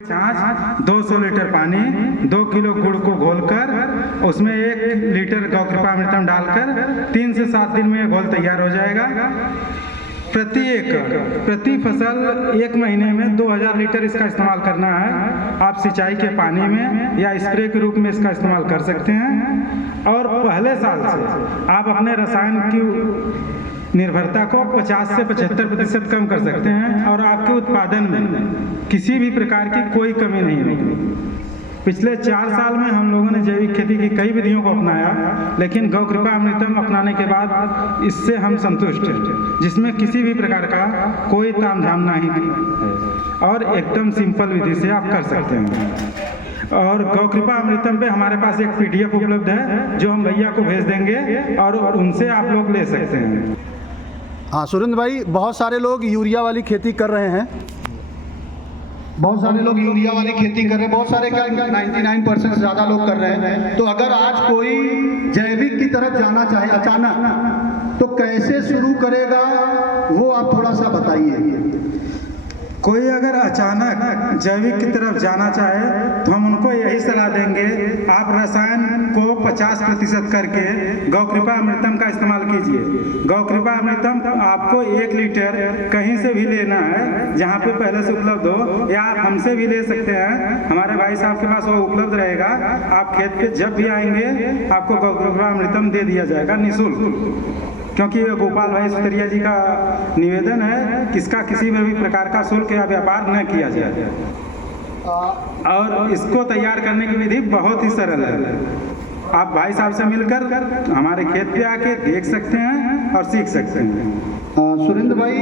छाछ, 200 लीटर पानी, 2 किलो गुड़ को घोलकर उसमें 1 लीटर गौ कृपा अमृतम डालकर 3 से 7 दिन में घोल तैयार हो जाएगा। प्रति फसल 1 महीने में 2000 लीटर इसका इस्तेमाल करना है। आप सिंचाई के पानी में या स्प्रे के रूप में इसका इस्तेमाल कर सकते हैं। और पहले साल से आप अपने रसायन की निर्भरता को 50 से 75% कम कर सकते हैं और आपके उत्पादन में किसी भी प्रकार की कोई कमी नहीं होगी। पिछले 4 साल में हम लोगों ने जैविक खेती की कई विधियों को अपनाया, लेकिन गौ कृपा अमृतम अपनाने के बाद इससे हम संतुष्ट हैं, जिसमें किसी भी प्रकार का कोई तामझाम नहीं है और एकदम सिंपल विधि से आप कर सकते हैं। और गौ कृपा अमृतम पे हमारे पास एक PDF उपलब्ध है जो हम भैया को भेज देंगे और उनसे आप लोग ले सकते हैं। हाँ सुरेंद्र भाई, बहुत सारे लोग यूरिया वाली खेती कर रहे हैं, बहुत सारे लोग यूरिया वाली खेती कर रहे हैं, बहुत सारे क्या 99% से ज़्यादा लोग कर रहे हैं। तो अगर आज कोई जैविक की तरफ जाना चाहे अचानक, तो कैसे शुरू करेगा वो आप थोड़ा सा बताइए। कोई अगर अचानक जैविक की तरफ जाना चाहे तो हम उनको यही सलाह देंगे, आप रसायन को 50% करके गौ कृपा अमृतम का इस्तेमाल कीजिए। गौ कृपा अमृतम आपको 1 लीटर कहीं से भी लेना है, जहाँ पे पहले से उपलब्ध हो, या आप हमसे भी ले सकते हैं। हमारे भाई साहब के पास वो उपलब्ध रहेगा। आप खेत पे जब भी आएंगे आपको गौ कृपा अमृतम दे दिया जाएगा निःशुल्क, क्योंकि गोपाल भाई सुतरिया जी का निवेदन है कि इसका किसी भी प्रकार का शुल्क या व्यापार न किया जाए। और इसको तैयार करने की विधि बहुत ही सरल है। आप भाई साहब से मिलकर हमारे खेत पे आके देख सकते हैं और सीख सकते हैं। सुरेंद्र भाई,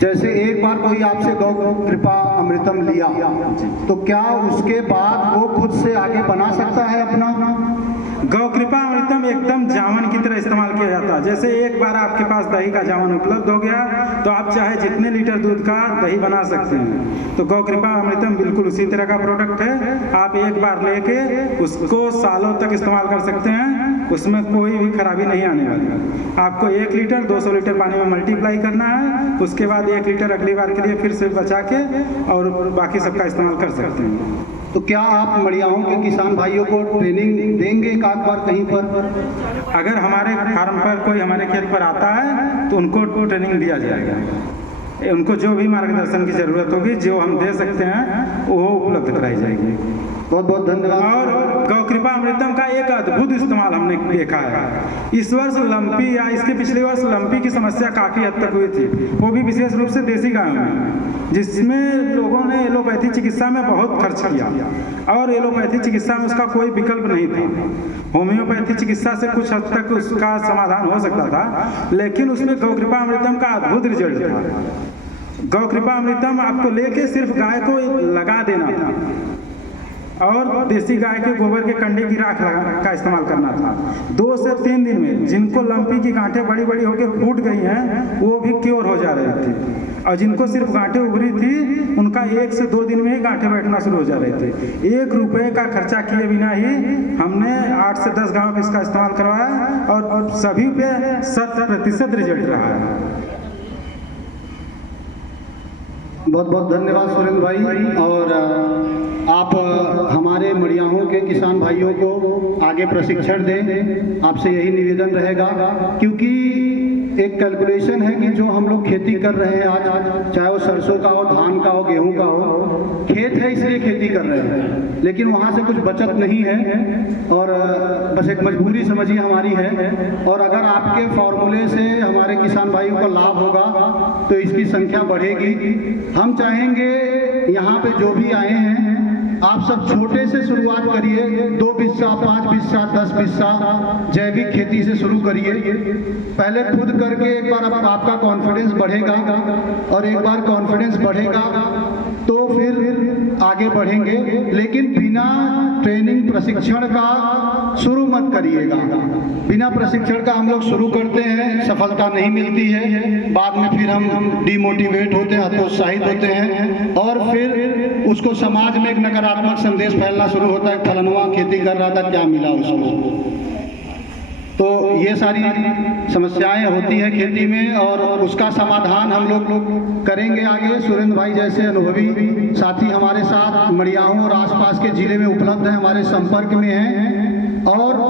जैसे एक बार कोई आपसे गौ कृपा अमृतम लिया तो क्या उसके बाद वो खुद से आगे बना सकता है अपना? गौ कृपा अमृतम एकदम जामन की तरह इस्तेमाल किया जाता है। जैसे एक बार आपके पास दही का जामन उपलब्ध हो गया तो आप चाहे जितने लीटर दूध का दही बना सकते हैं। तो गौ कृपा अमृतम बिल्कुल उसी तरह का प्रोडक्ट है। आप एक बार लेके उसको सालों तक इस्तेमाल कर सकते हैं, उसमें कोई भी खराबी नहीं आने वाली। आपको 1 लीटर 200 लीटर पानी में मल्टीप्लाई करना है, उसके बाद 1 लीटर अगली बार के लिए फिर से बचा के और बाकी सबका इस्तेमाल कर सकते हैं। तो क्या आप मड़ियाओं के किसान भाइयों को ट्रेनिंग देंगे एक आध बार कहीं पर? अगर हमारे फार्म पर कोई हमारे खेत पर आता है तो उनको ट्रेनिंग दिया जाएगा। उनको जो भी मार्गदर्शन की जरूरत होगी, जो हम दे सकते हैं, वो उपलब्ध कराई जाएगी। बहुत बहुत धन्यवाद। और गौ कृपा अमृतम का एक अद्भुत इस्तेमाल हमने देखा है। इस वर्ष लंपी या इसके पिछले वर्ष लंपी की समस्या काफ़ी हद तक हुई थी, वो भी विशेष रूप से देसी गायों में, जिसमें लोगों ने एलोपैथी चिकित्सा में बहुत खर्च किया और एलोपैथी चिकित्सा में उसका कोई विकल्प नहीं था। होम्योपैथी चिकित्सा से कुछ हद तक उसका समाधान हो सकता था, लेकिन उसमें गौ कृपा अमृतम का अद्भुत रिजल्ट था। गौ कृपा अमृतम आपको लेके सिर्फ गाय को लगा देना था और देसी गाय के गोबर के कंडे की राख का इस्तेमाल करना था। 2 से 3 दिन में जिनको लंपी की गांठें बड़ी बड़ी होकर फूट गई हैं, वो भी क्योर हो जा रहे थे, और जिनको सिर्फ गांठें उभरी थी उनका 1 से 2 दिन में ही गांठें बैठना शुरू हो जा रहे थे। 1 रुपये का खर्चा किए बिना ही हमने 8 से 10 गाँव में इसका इस्तेमाल करवाया और सभी पे 100% रिजल्ट रहा है। बहुत बहुत धन्यवाद सुरेंद्र भाई। और आप हमारे मड़ियाहों के किसान भाइयों को आगे प्रशिक्षण दें, आपसे यही निवेदन रहेगा, क्योंकि एक कैलकुलेशन है कि जो हम लोग खेती कर रहे हैं आज, चाहे वो सरसों का हो, धान का हो, गेहूं का हो, खेत है इसलिए खेती कर रहे हैं, लेकिन वहाँ से कुछ बचत नहीं है और बस एक मजबूरी समझिए हमारी है। और अगर आपके फॉर्मूले से हमारे किसान भाइयों का लाभ होगा तो इसकी संख्या बढ़ेगी। हम चाहेंगे यहाँ पे जो भी आए हैं, आप सब छोटे से शुरुआत करिए, 2 बिस्सा, 5 बिस्सा, 10 बिस्सा जैविक खेती से शुरू करिए। पहले खुद करके एक बार आपका कॉन्फिडेंस बढ़ेगा और एक बार कॉन्फिडेंस बढ़ेगा तो फिर आगे बढ़ेंगे, लेकिन बिना ट्रेनिंग प्रशिक्षण का शुरू मत करिएगा। बिना प्रशिक्षण का हम लोग शुरू करते हैं, सफलता नहीं मिलती है, बाद में फिर हम डिमोटिवेट होते हैं, हतोत्साहित होते हैं और फिर उसको समाज में एक नकारात्मक संदेश फैलना शुरू होता है, फलनवा खेती कर रहा था क्या मिला उसको। तो ये सारी समस्याएं होती हैं खेती में और उसका समाधान हम लोग करेंगे आगे। सुरेंद्र भाई जैसे अनुभवी साथी हमारे साथ मड़ियाहूं और आसपास के जिले में उपलब्ध हैं, हमारे संपर्क में हैं और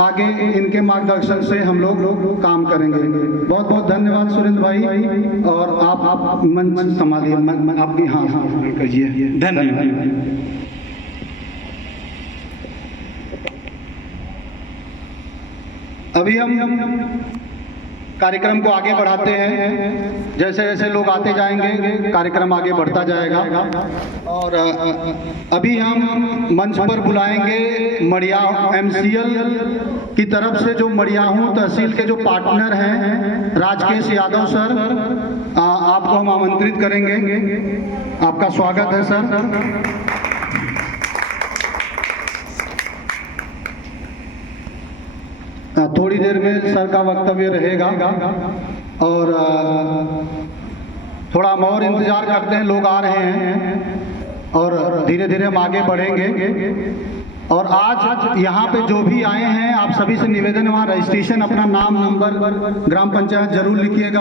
आगे इनके मार्गदर्शन से हम लोग काम करेंगे। बहुत बहुत धन्यवाद सुरेंद्र भाई। और आप मंच संभालिए, आपकी हाँ करिए। धन्यवाद। अभी हम कार्यक्रम को आगे बढ़ाते हैं। जैसे जैसे लोग आते जाएंगे कार्यक्रम आगे बढ़ता जाएगा। और अभी हम मंच पर बुलाएंगे मड़ियाहूं MCL की तरफ से जो मड़ियाहूं तहसील के जो पार्टनर हैं राजकेश यादव सर, आपको हम आमंत्रित करेंगे। आपका स्वागत है सर। थोड़ी देर में सर का वक्तव्य रहेगा और थोड़ा हम और इंतजार करते हैं, लोग आ रहे हैं और धीरे धीरे हम आगे बढ़ेंगे। और आज यहाँ पे जो भी आए हैं आप सभी से निवेदन है वहाँ रजिस्ट्रेशन, अपना नाम नंबर ग्राम पंचायत जरूर लिखिएगा।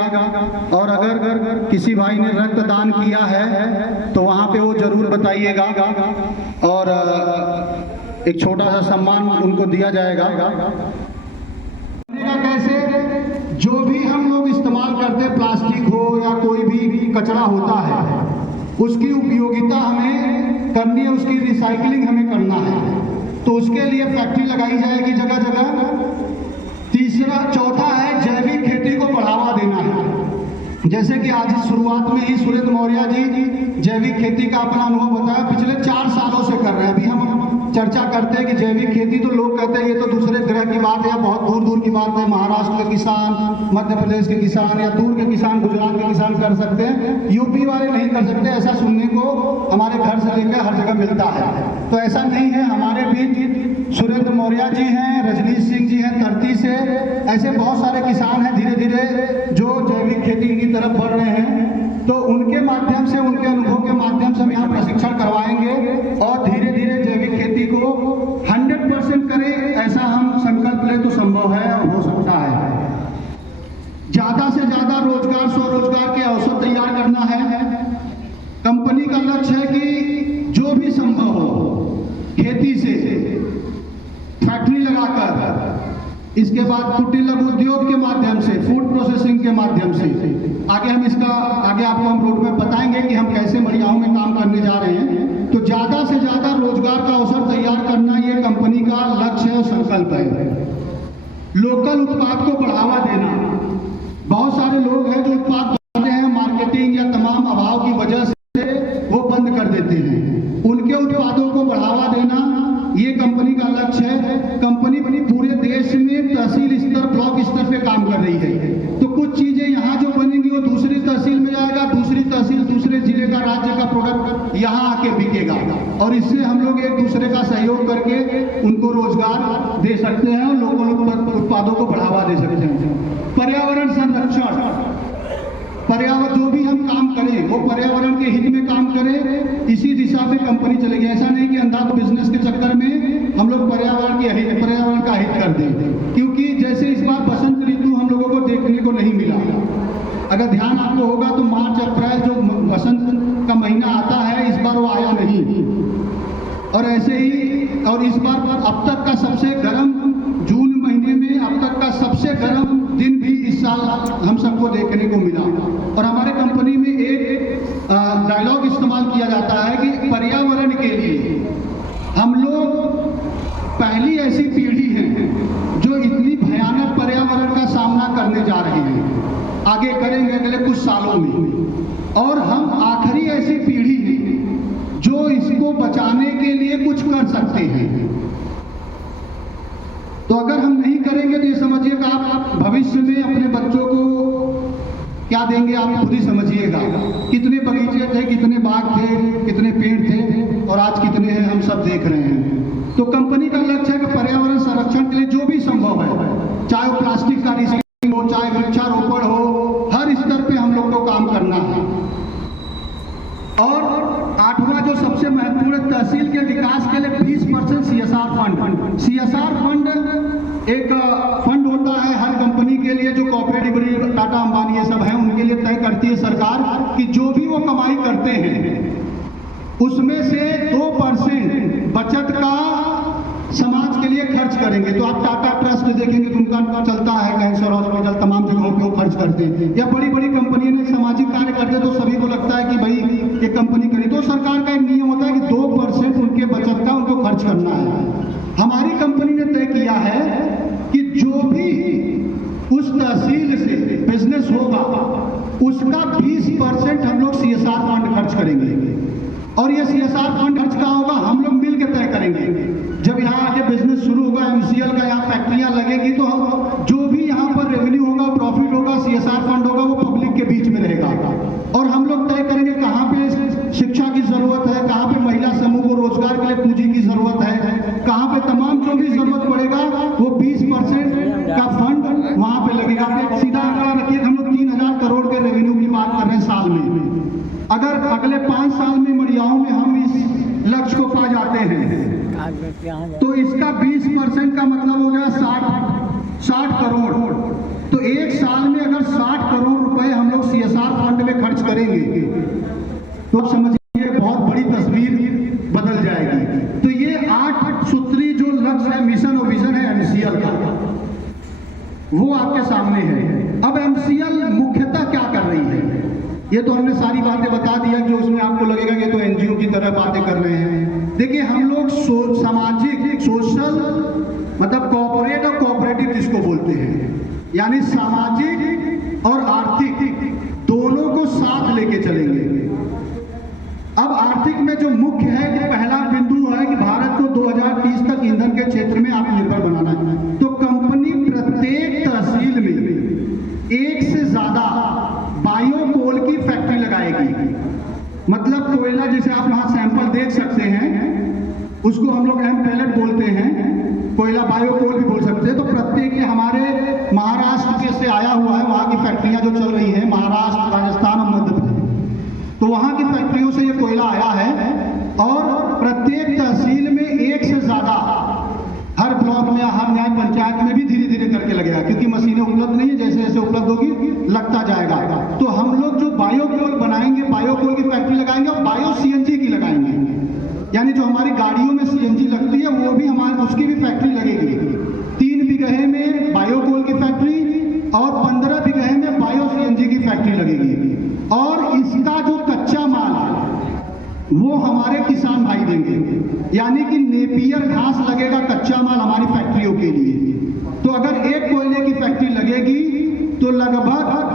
और अगर किसी भाई ने रक्तदान किया है तो वहाँ पे वो जरूर बताइएगा और एक छोटा सा सम्मान उनको दिया जाएगा। कैसे जो भी हम लोग इस्तेमाल करते हैं, प्लास्टिक हो या कोई भी कचरा होता है, उसकी उपयोगिता हमें करनी है, उसकी रिसाइकलिंग हमें करना है। तो उसके लिए फैक्ट्री लगाई जाएगी जगह जगह। चौथा है जैविक खेती को बढ़ावा देना है। जैसे कि आज शुरुआत में ही सुरेंद्र मौर्य जी जैविक खेती का अपना अनुभव बताया, पिछले 4 सालों से कर रहे हैं। अभी हम चर्चा करते हैं कि जैविक खेती तो लोग कहते हैं ये तो दूसरे ग्रह की बात है या बहुत दूर दूर की बात है, महाराष्ट्र के किसान, मध्य प्रदेश के किसान या दूर के किसान, गुजरात के किसान कर सकते हैं, यूपी वाले नहीं कर सकते। ऐसा सुनने को हमारे घर से लेकर हर जगह मिलता है। तो ऐसा नहीं है, हमारे बीच सुरेंद्र मौर्य जी हैं, रजनीश सिंह जी हैं तरती से, ऐसे बहुत सारे किसान हैं धीरे धीरे जो जैविक खेती की तरफ बढ़ रहे हैं। तो उनके माध्यम से, उनके अनुभव के माध्यम से हम यहाँ प्रशिक्षण करवाएंगे और धीरे धीरे जैविक खेती को 100% करें, ऐसा हम संकल्प लें तो संभव है और हो सकता है। ज्यादा से ज्यादा रोजगार, स्वरोजगार के अवसर तैयार करना है। कंपनी का लक्ष्य है कि जो भी संभव हो खेती से फैक्ट्री लगाकर, इसके बाद कुटीर लघु उद्योग के माध्यम से, फूड प्रोसेसिंग के माध्यम से आगे आपको हम रोड में बताएंगे कि हम कैसे मड़ियाहूं में काम करने जा रहे हैं। तो ज्यादा से ज्यादा रोजगार का अवसर तैयार करना ये कंपनी का लक्ष्य और संकल्प है। लोकल उत्पाद को बढ़ावा देना। बहुत सारे लोग हैं जो उत्पाद बनाते हैं, मार्केटिंग या तमाम अभाव की वजह से वो बंद कर देते हैं। उनके उत्पादों को बढ़ावा देना ये कंपनी का लक्ष्य है। कंपनी पूरे देश में तहसील स्तर, ब्लॉक स्तर पे काम कर रही है। तो कुछ चीजें यहाँ जो बनेंगी वो दूसरी तहसील में जाएगा, दूसरी तहसील दूसरे जिले का, राज्य का प्रोडक्ट यहाँ आके बिकेगा और इससे हम लोग एक दूसरे का सहयोग करके उनको रोजगार दे सकते हैं और लोकल उत्पादों को बढ़ावा दे सकते हैं। पर्यावरण संरक्षण, पर्यावरण जो भी हम काम करें वो पर्यावरण के हित में काम करें, इसी दिशा में कंपनी चलेगी। ऐसा नहीं कि अंधा बिजनेस के चक्कर में हम लोग पर्यावरण का हित कर दें, क्योंकि जैसे इस बार बसंत ऋतु हम लोगों को देखने को नहीं मिला। अगर ध्यान आपको होगा तो मार्च अप्रैल जो बसंत का महीना आता है इस बार वो आया नहीं। और ऐसे ही और इस बार अब तक का सबसे गर्म जून महीने में अब तक का सबसे गर्म दिन भी इस साल हम सबको देखने को मिला। और हमारे कंपनी में एक डायलॉग इस्तेमाल किया जाता है कि पर्यावरण के लिए हम लोग पहली ऐसी पीढ़ी है जो इतनी भयानक पर्यावरण का सामना करने जा रहे हैं, आगे करेंगे अगले कुछ सालों में। और हम आखिरी ऐसी पीढ़ी है जो इसको बचाने के लिए कुछ कर सकते हैं। तो अगर हम नहीं करेंगे तो ये समझिए कि आप भविष्य में अपने बच्चों को क्या देंगे आप खुद ही समझिएगा। कितने बगीचे थे, कितने बाग थे, कितने पेड़ थे और आज कितने हैं हम सब देख रहे हैं। तो कंपनी का लक्ष्य है कि पर्यावरण संरक्षण के लिए जो भी संभव है, चाहे वो प्लास्टिक का रिसाइक्लिंग हो, चाहे वृक्षारोपण हो, हर स्तर पे हम लोग को काम करना है। और 8वां जो सबसे महत्वपूर्ण, तहसील के विकास के लिए 20% CSR फंड एक फंड करती है सरकार कि जो भी वो कमाई करते हैं उसमें से 2% बचत का समाज के लिए खर्च करेंगे। तो आप टाटा ट्रस्ट देखेंगे तो उनका चलता है, कैंसर हॉस्पिटल, तमाम जगहों पे वो खर्च करते हैं, या बड़ी बड़ी कंपनियों ने सामाजिक कार्य करते तो सभी को लगता है कि भाई ये कंपनी करी। तो सरकार का एक नियम होता है कि 2% उनके बचत का उनको खर्च करना है। हमारी कंपनी ने तय किया है कि जो भी उस तहसील से बिजनेस होगा उसका 20% हम लोग CSR फंड खर्च करेंगे। और ये CSR फंड खर्च का होगा हम लोग मिल के तय करेंगे। जब यहाँ आके बिजनेस शुरू होगा, MCL का यहाँ फैक्ट्रियाँ लगेगी, तो हम जो भी यहाँ पर रेवेन्यू होगा, प्रॉफिट होगा, CSR फंड होगा, वो पब्लिक के बीच में रहेगा। और हम लोग तय करेंगे कहाँ पे शिक्षा की जरूरत है, कहाँ पे महिला समूह को रोजगार के लिए पूंजी की जरूरत है, कहाँ पे तमाम जो भी जरूरत पड़ेगा वो 20% का फंड वहाँ पे लगेगा। आप सीधा आंकड़ा रखिए, हम लोग 3000 करोड़ के रेवेन्यू की बात कर रहे हैं साल में। अगर अगले 5 साल में मड़ियाओं में हम इस लक्ष्य को पा जाते हैं तो इसका 20% का मतलब हो गया 60 करोड़। तो एक साल में अगर 60 करोड़ रुपए हम लोग CSR फंड में खर्च करेंगे तो आप समझिए बहुत बड़ी तस्वीर बदल जाएगी। तो ये 8 सूत्री जो लक्ष्य है, मिशन और विजन है MCL का, वो आपके सामने है। अब MCL मुख्यतः क्या कर रही है, ये तो हमने सारी बातें बता दिया जो उसमें आपको लगेगा कि तो NGO की तरह बातें कर रहे हैं। देखिए हम लोग सामाजिक, सोशल, मतलब कॉर्पोरेट और कोऑपरेटिव जिसको बोलते हैं, यानी सामाजिक और आर्थिक दोनों को साथ लेके चलेंगे। अब आर्थिक में जो मुख्य है कि पहला बिंदु है कि भारत को 2030 तक ईंधन के क्षेत्र में आत्मनिर्भर बनाना है। तो कंपनी प्रत्येक तहसील में 1 से ज्यादा बायो कोल की फैक्ट्री लगाएगी। मतलब कोयला जिसे आप वहां सैंपल देख सकते हैं उसको हम लोग M-pellet बोलते हैं, कोयला बायो कोल भी बोल सकते हैं। तो प्रत्येक ये हमारे महाराष्ट्र के से आया हुआ है, वहां की फैक्ट्रियां जो चल रही हैं महाराष्ट्र, राजस्थान और मध्य प्रदेश, तो वहां की फैक्ट्रियों से ये कोयला आया है। और प्रत्येक तहसील में 1 से ज्यादा हर ब्लॉक में, हर न्याय पंचायत में भी धीरे धीरे करके लगेगा, क्योंकि मशीनें उपलब्ध नहीं है, जैसे जैसे उपलब्ध होगी लगता जाएगा। तो हम लोग जो बायो कोल बनाएंगे, बायो कोल की फैक्ट्री लगाएंगे और बायो CNG की लगाएंगे, यानी जो हमारी गाड़ियों में CNG लगती है वो भी हमारे उसकी भी फैक्ट्री लगेगी। 3 बीघे में बायो कोल की फैक्ट्री और 15 बीघे में बायो CNG की फैक्ट्री लगेगी। और इसका जो कच्चा माल है वो हमारे किसान भाई देंगे, यानी कि नेपियर घास लगेगा कच्चा माल हमारी फैक्ट्रियों के लिए। तो अगर एक कोयले की फैक्ट्री लगेगी तो लगभग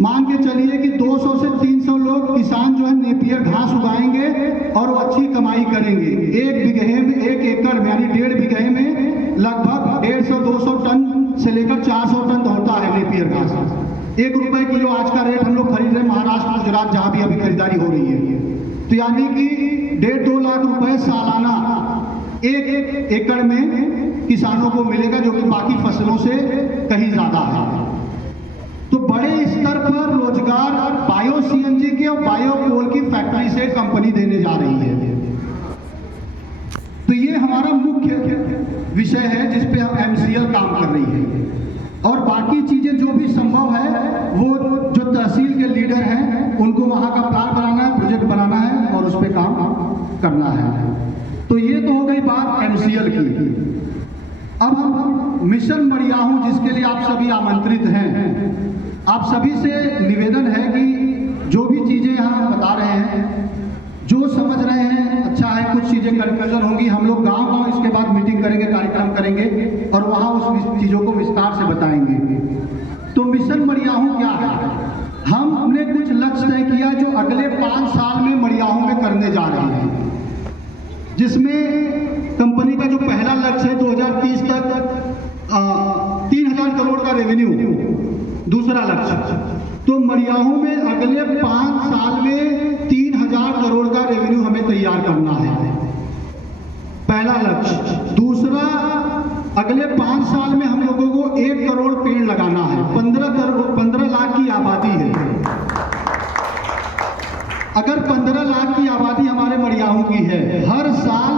मान के चलिए कि 200 से 300 लोग किसान जो है नेपियर घास उगाएंगे और वो अच्छी कमाई करेंगे। 1 बीघे में, 1 एकड़ में, यानी 1.5 बीघे में लगभग 150-200 टन से लेकर 400 टन होता है नेपियर घास। 1 रुपए किलो आज का रेट हम लोग खरीद रहे हैं महाराष्ट्र, गुजरात, जहां भी अभी खरीदारी हो रही है। तो यानी कि 1.5-2 लाख रुपए सालाना 1 एकड़ में किसानों को मिलेगा, जो कि बाकी फसलों से कहीं ज्यादा है। तो बड़े स्तर पर रोजगार बायो CNG के और बायो कोल की फैक्ट्री से कंपनी देने जा रही है। तो ये हमारा मुख्य विषय है जिस पे हम MCL काम कर रही है। और बाकी चीजें जो भी संभव है वो जो तहसील के लीडर हैं उनको वहां का प्लान बनाना है, प्रोजेक्ट बनाना है और उस पर काम करना है। तो ये तो हो गई बात MCL की। अब हम मिशन मड़ियाहूं, जिसके लिए आप सभी आमंत्रित हैं, आप सभी से निवेदन है कि जो भी चीजें यहाँ बता रहे हैं, जो समझ रहे हैं अच्छा है, कुछ चीजें कंफ्यूजन होंगी, हम लोग गांव-गांव इसके बाद मीटिंग करेंगे, कार्यक्रम करेंगे और वहां उस चीजों को विस्तार से बताएंगे। तो मिशन मड़ियाहूं क्या है? हमने कुछ लक्ष्य तय किया जो अगले 5 साल में मड़ियाहूं में करने जा रहे हैं, जिसमें कंपनी का जो पहला लक्ष्य है 2030 तक 3000 करोड़ का रेवेन्यू, दूसरा लक्ष्य। तो मड़ियाहूं में अगले 5 साल में 3000 करोड़ का रेवेन्यू हमें तैयार करना है, पहला लक्ष्य। दूसरा, अगले 5 साल में हम लोगों को 1 करोड़ पेड़ लगाना है। 15 लाख की आबादी है। अगर 15 लाख की आबादी हमारे मड़ियाहूं की है, हर साल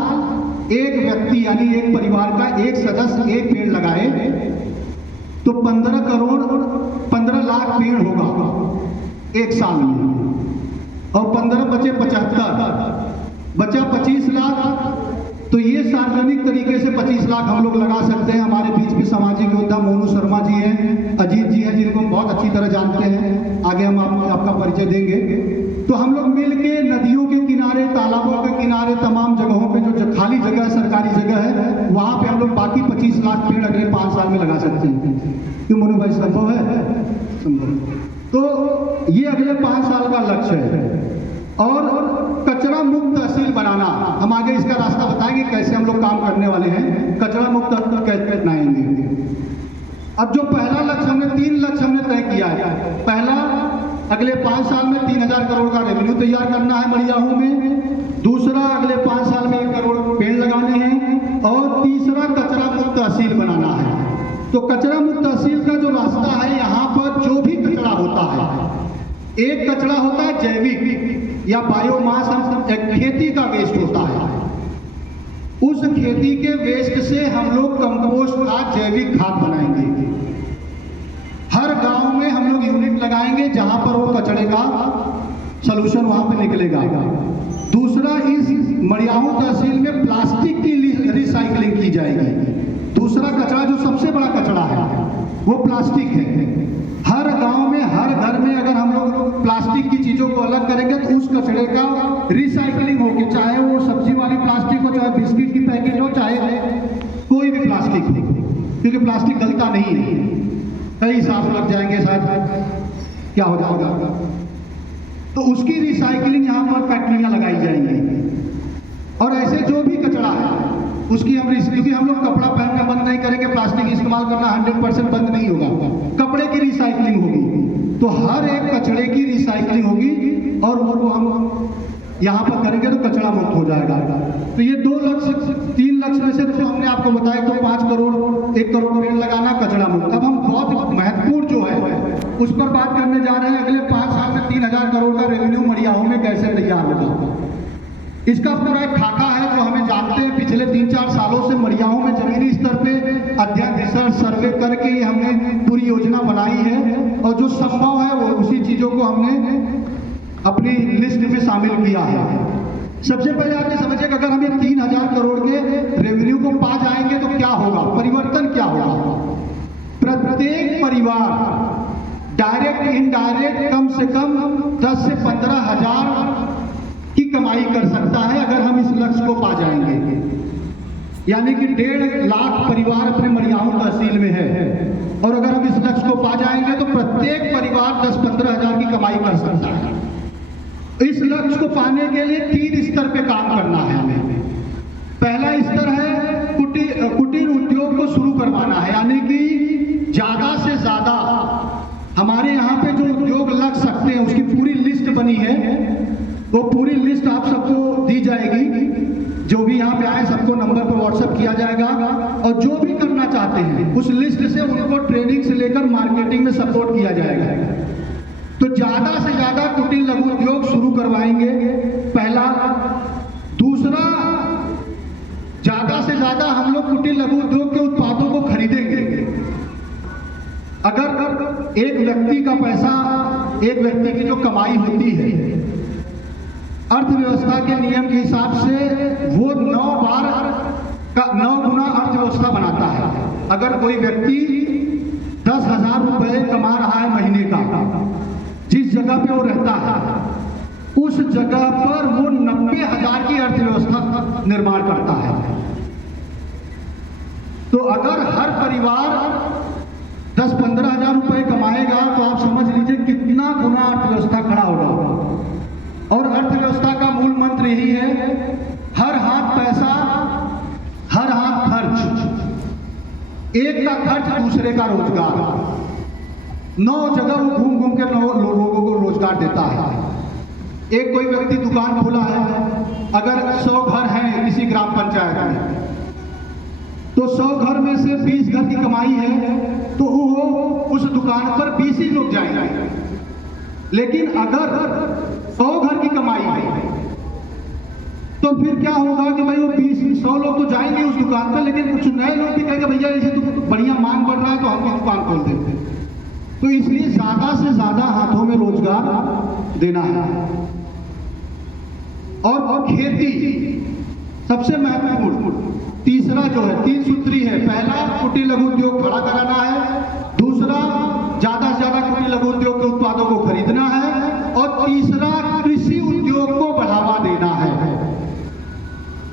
एक व्यक्ति यानी एक परिवार का एक सदस्य 1 पेड़ लगाए तो 15 लाख पेड़ होगा। एक साल में, और 15 बचे 75, बचा 25 लाख। तो ये सार्वजनिक तरीके से 25 लाख हम लोग लगा सकते हैं। हमारे बीच में सामाजिक योद्धा मोनू शर्मा जी हैं, अजीत जी हैं, जिनको हम बहुत अच्छी तरह जानते हैं, आगे हम आपका परिचय देंगे। तो हम लोग मिल के नदियों के किनारे, तालाबों के किनारे, तमाम जगहों पे जो खाली जगह है, सरकारी जगह है, वहाँ पे हम लोग बाकी 25 लाख पेड़ अगले 5 साल में लगा सकते हैं। क्यों मोनू भाई, संभव है? संभव। तो ये अगले 5 साल का लक्ष्य है। और कचरा मुक्त तहसील बनाना, हम आगे इसका रास्ता बताएंगे कैसे हम लोग काम करने वाले हैं। कचरा मुक्त कैसे बनाएंगे। अब जो पहला लक्ष्य हमने, 3 लक्ष्य हमने तय किया है। पहला, अगले 5 साल में 3000 करोड़ का रेवेन्यू तैयार करना है मड़ियाहू में। दूसरा, अगले 5 साल में 1 करोड़ पेड़ लगाने हैं। और तीसरा, कचरा मुक्त तहसील बनाना है। तो कचरा मुक्त तहसील का जो रास्ता है, यहाँ पर जो भी कचरा होता है, एक कचरा होता है जैविक या बायोमास, एक खेती का वेस्ट होता है। उस खेती के वेस्ट से हम लोग कंपोस्ट खाद, जैविक खाद बनाएंगे। हर गांव में हम लोग यूनिट लगाएंगे जहां पर वो कचरे का सलूशन वहां पे निकलेगा। दूसरा, इस मड़ियाहू तहसील में प्लास्टिक की रिसाइकलिंग की जाएगी। दूसरा कचरा, जो सबसे बड़ा कचरा है, वो प्लास्टिक है। हर गांव में, हर घर में अगर हम लोग प्लास्टिक की चीजों को अलग करेंगे तो उस कचरे का रिसाइकलिंग होगी, चाहे वो सब्जी वाली प्लास्टिक हो, चाहे बिस्किट की पैकेट हो, चाहे कोई भी प्लास्टिक हो, क्योंकि प्लास्टिक गलता नहीं है। कई साल लग जाएंगे, शायद क्या हो जाएगा। तो उसकी रिसाइकलिंग यहाँ पर फैक्ट्रियां लगाई जाएंगी। और ऐसे जो भी कचरा है उसकी हम, क्योंकि हम लोग कपड़ा पहनना बंद नहीं करेंगे, प्लास्टिक इस्तेमाल करना 100% बंद नहीं होगा, कपड़े की रिसाइकलिंग होगी। तो हर एक कचरे की रिसाइकलिंग होगी और वो हम यहाँ पर करेंगे तो कचरा मुक्त हो जाएगा। तो ये 2 लक्ष्य, 3 लक्ष्य में से तो हमने आपको बताया, तो 5 करोड़, 1 करोड़ पेड़ लगाना, कचरा मुक्त। अब हम बहुत महत्वपूर्ण जो है उस पर बात करने जा रहे हैं। अगले 5 साल में 3000 करोड़ का रेवेन्यू मड़ियाहू में कैसे तैयार होगा। इसका पूरा एक खाका है जो हमें जानते हैं। पिछले 3-4 सालों से मड़ियाहू में जमीनी स्तर पे अध्ययन, रिसर्च, सर्वे करके हमने पूरी योजना बनाई है। और जो संभव है वो उसी चीजों को हमने अपनी लिस्ट में शामिल किया है। सबसे पहले आप ये समझिए कि अगर हम ये 3000 करोड़ के रेवेन्यू को पा जाएंगे तो क्या होगा, परिवर्तन क्या होगा। प्रत्येक परिवार डायरेक्ट, इनडायरेक्ट कम से कम 10 से 15 हजार की कमाई कर सकता है अगर हम इस लक्ष्य को पा जाएंगे। यानी कि 1.5 लाख परिवार अपने मड़ियाहू तहसील में है। और अगर हम इस लक्ष्य को पा जाएंगे तो प्रत्येक परिवार 10-15 हजार की कमाई कर सकता है। इस लक्ष्य को पाने के लिए 3 स्तर पे काम करना है हमें। पहला स्तर है कुटीर उद्योग को शुरू करवाना है, यानी कि ज्यादा से ज्यादा हमारे यहाँ पे जो उद्योग लग सकते हैं उसकी पूरी लिस्ट बनी है। वो पूरी लिस्ट आप सबको दी जाएगी। जो भी यहाँ पे आए सबको नंबर पर व्हाट्सएप किया जाएगा। और जो भी करना चाहते हैं उस लिस्ट से उनको ट्रेनिंग से लेकर मार्केटिंग में सपोर्ट किया जाएगा। तो ज्यादा से ज्यादा कुटीर लघु उद्योग शुरू करवाएंगे, पहला। दूसरा, ज्यादा से ज्यादा हम लोग कुटीर लघु उद्योग के उत्पादों को खरीदेंगे। अगर एक व्यक्ति का पैसा, एक व्यक्ति की जो कमाई होती है अर्थव्यवस्था के नियम के हिसाब से वो 9 गुना अर्थव्यवस्था बनाता है। अगर कोई व्यक्ति 10,000 रुपए कमा रहा है महीने का, जिस जगह पे वो रहता है उस जगह पर वो 90,000 की अर्थव्यवस्था निर्माण करता है। तो अगर हर परिवार 10-15 हजार रुपए कमाएगा तो आप समझ लीजिए कितना गुना अर्थव्यवस्था खड़ा होगा। और अर्थव्यवस्था का मूल मंत्र यही है, हर हाथ पैसा, हर हाथ खर्च। एक का खर्च दूसरे का रोजगार। 9 जगह वो घूम घूम के लोगों को रोजगार देता है। एक कोई व्यक्ति दुकान खोला है, अगर 100 घर हैं किसी ग्राम पंचायत में, तो 100 घर में से 20 घर की कमाई है तो वो उस दुकान पर 20 ही लोग जाएंगे। लेकिन अगर 100 घर की कमाई है तो फिर क्या होगा कि भाई वो 100 लोग तो जाएंगे उस दुकान पर, लेकिन कुछ नए लोग भी कहेंगे भैया ऐसे तो बढ़िया मांग बढ़ रहा है तो हम भी दुकान खोल देते हैं। तो इसलिए ज़्यादा से ज़्यादा हाथों में रोजगार देना है। और खेती सबसे महत्वपूर्ण, तीसरा जो है 3 सूत्री है। पहला, कुटीर लघु उद्योग खड़ा कराना है। दूसरा, ज़्यादा से ज़्यादा कुटीर लघु उद्योग के उत्पादों को खरीदना है। और तीसरा, कृषि उद्योग को बढ़ावा देना है।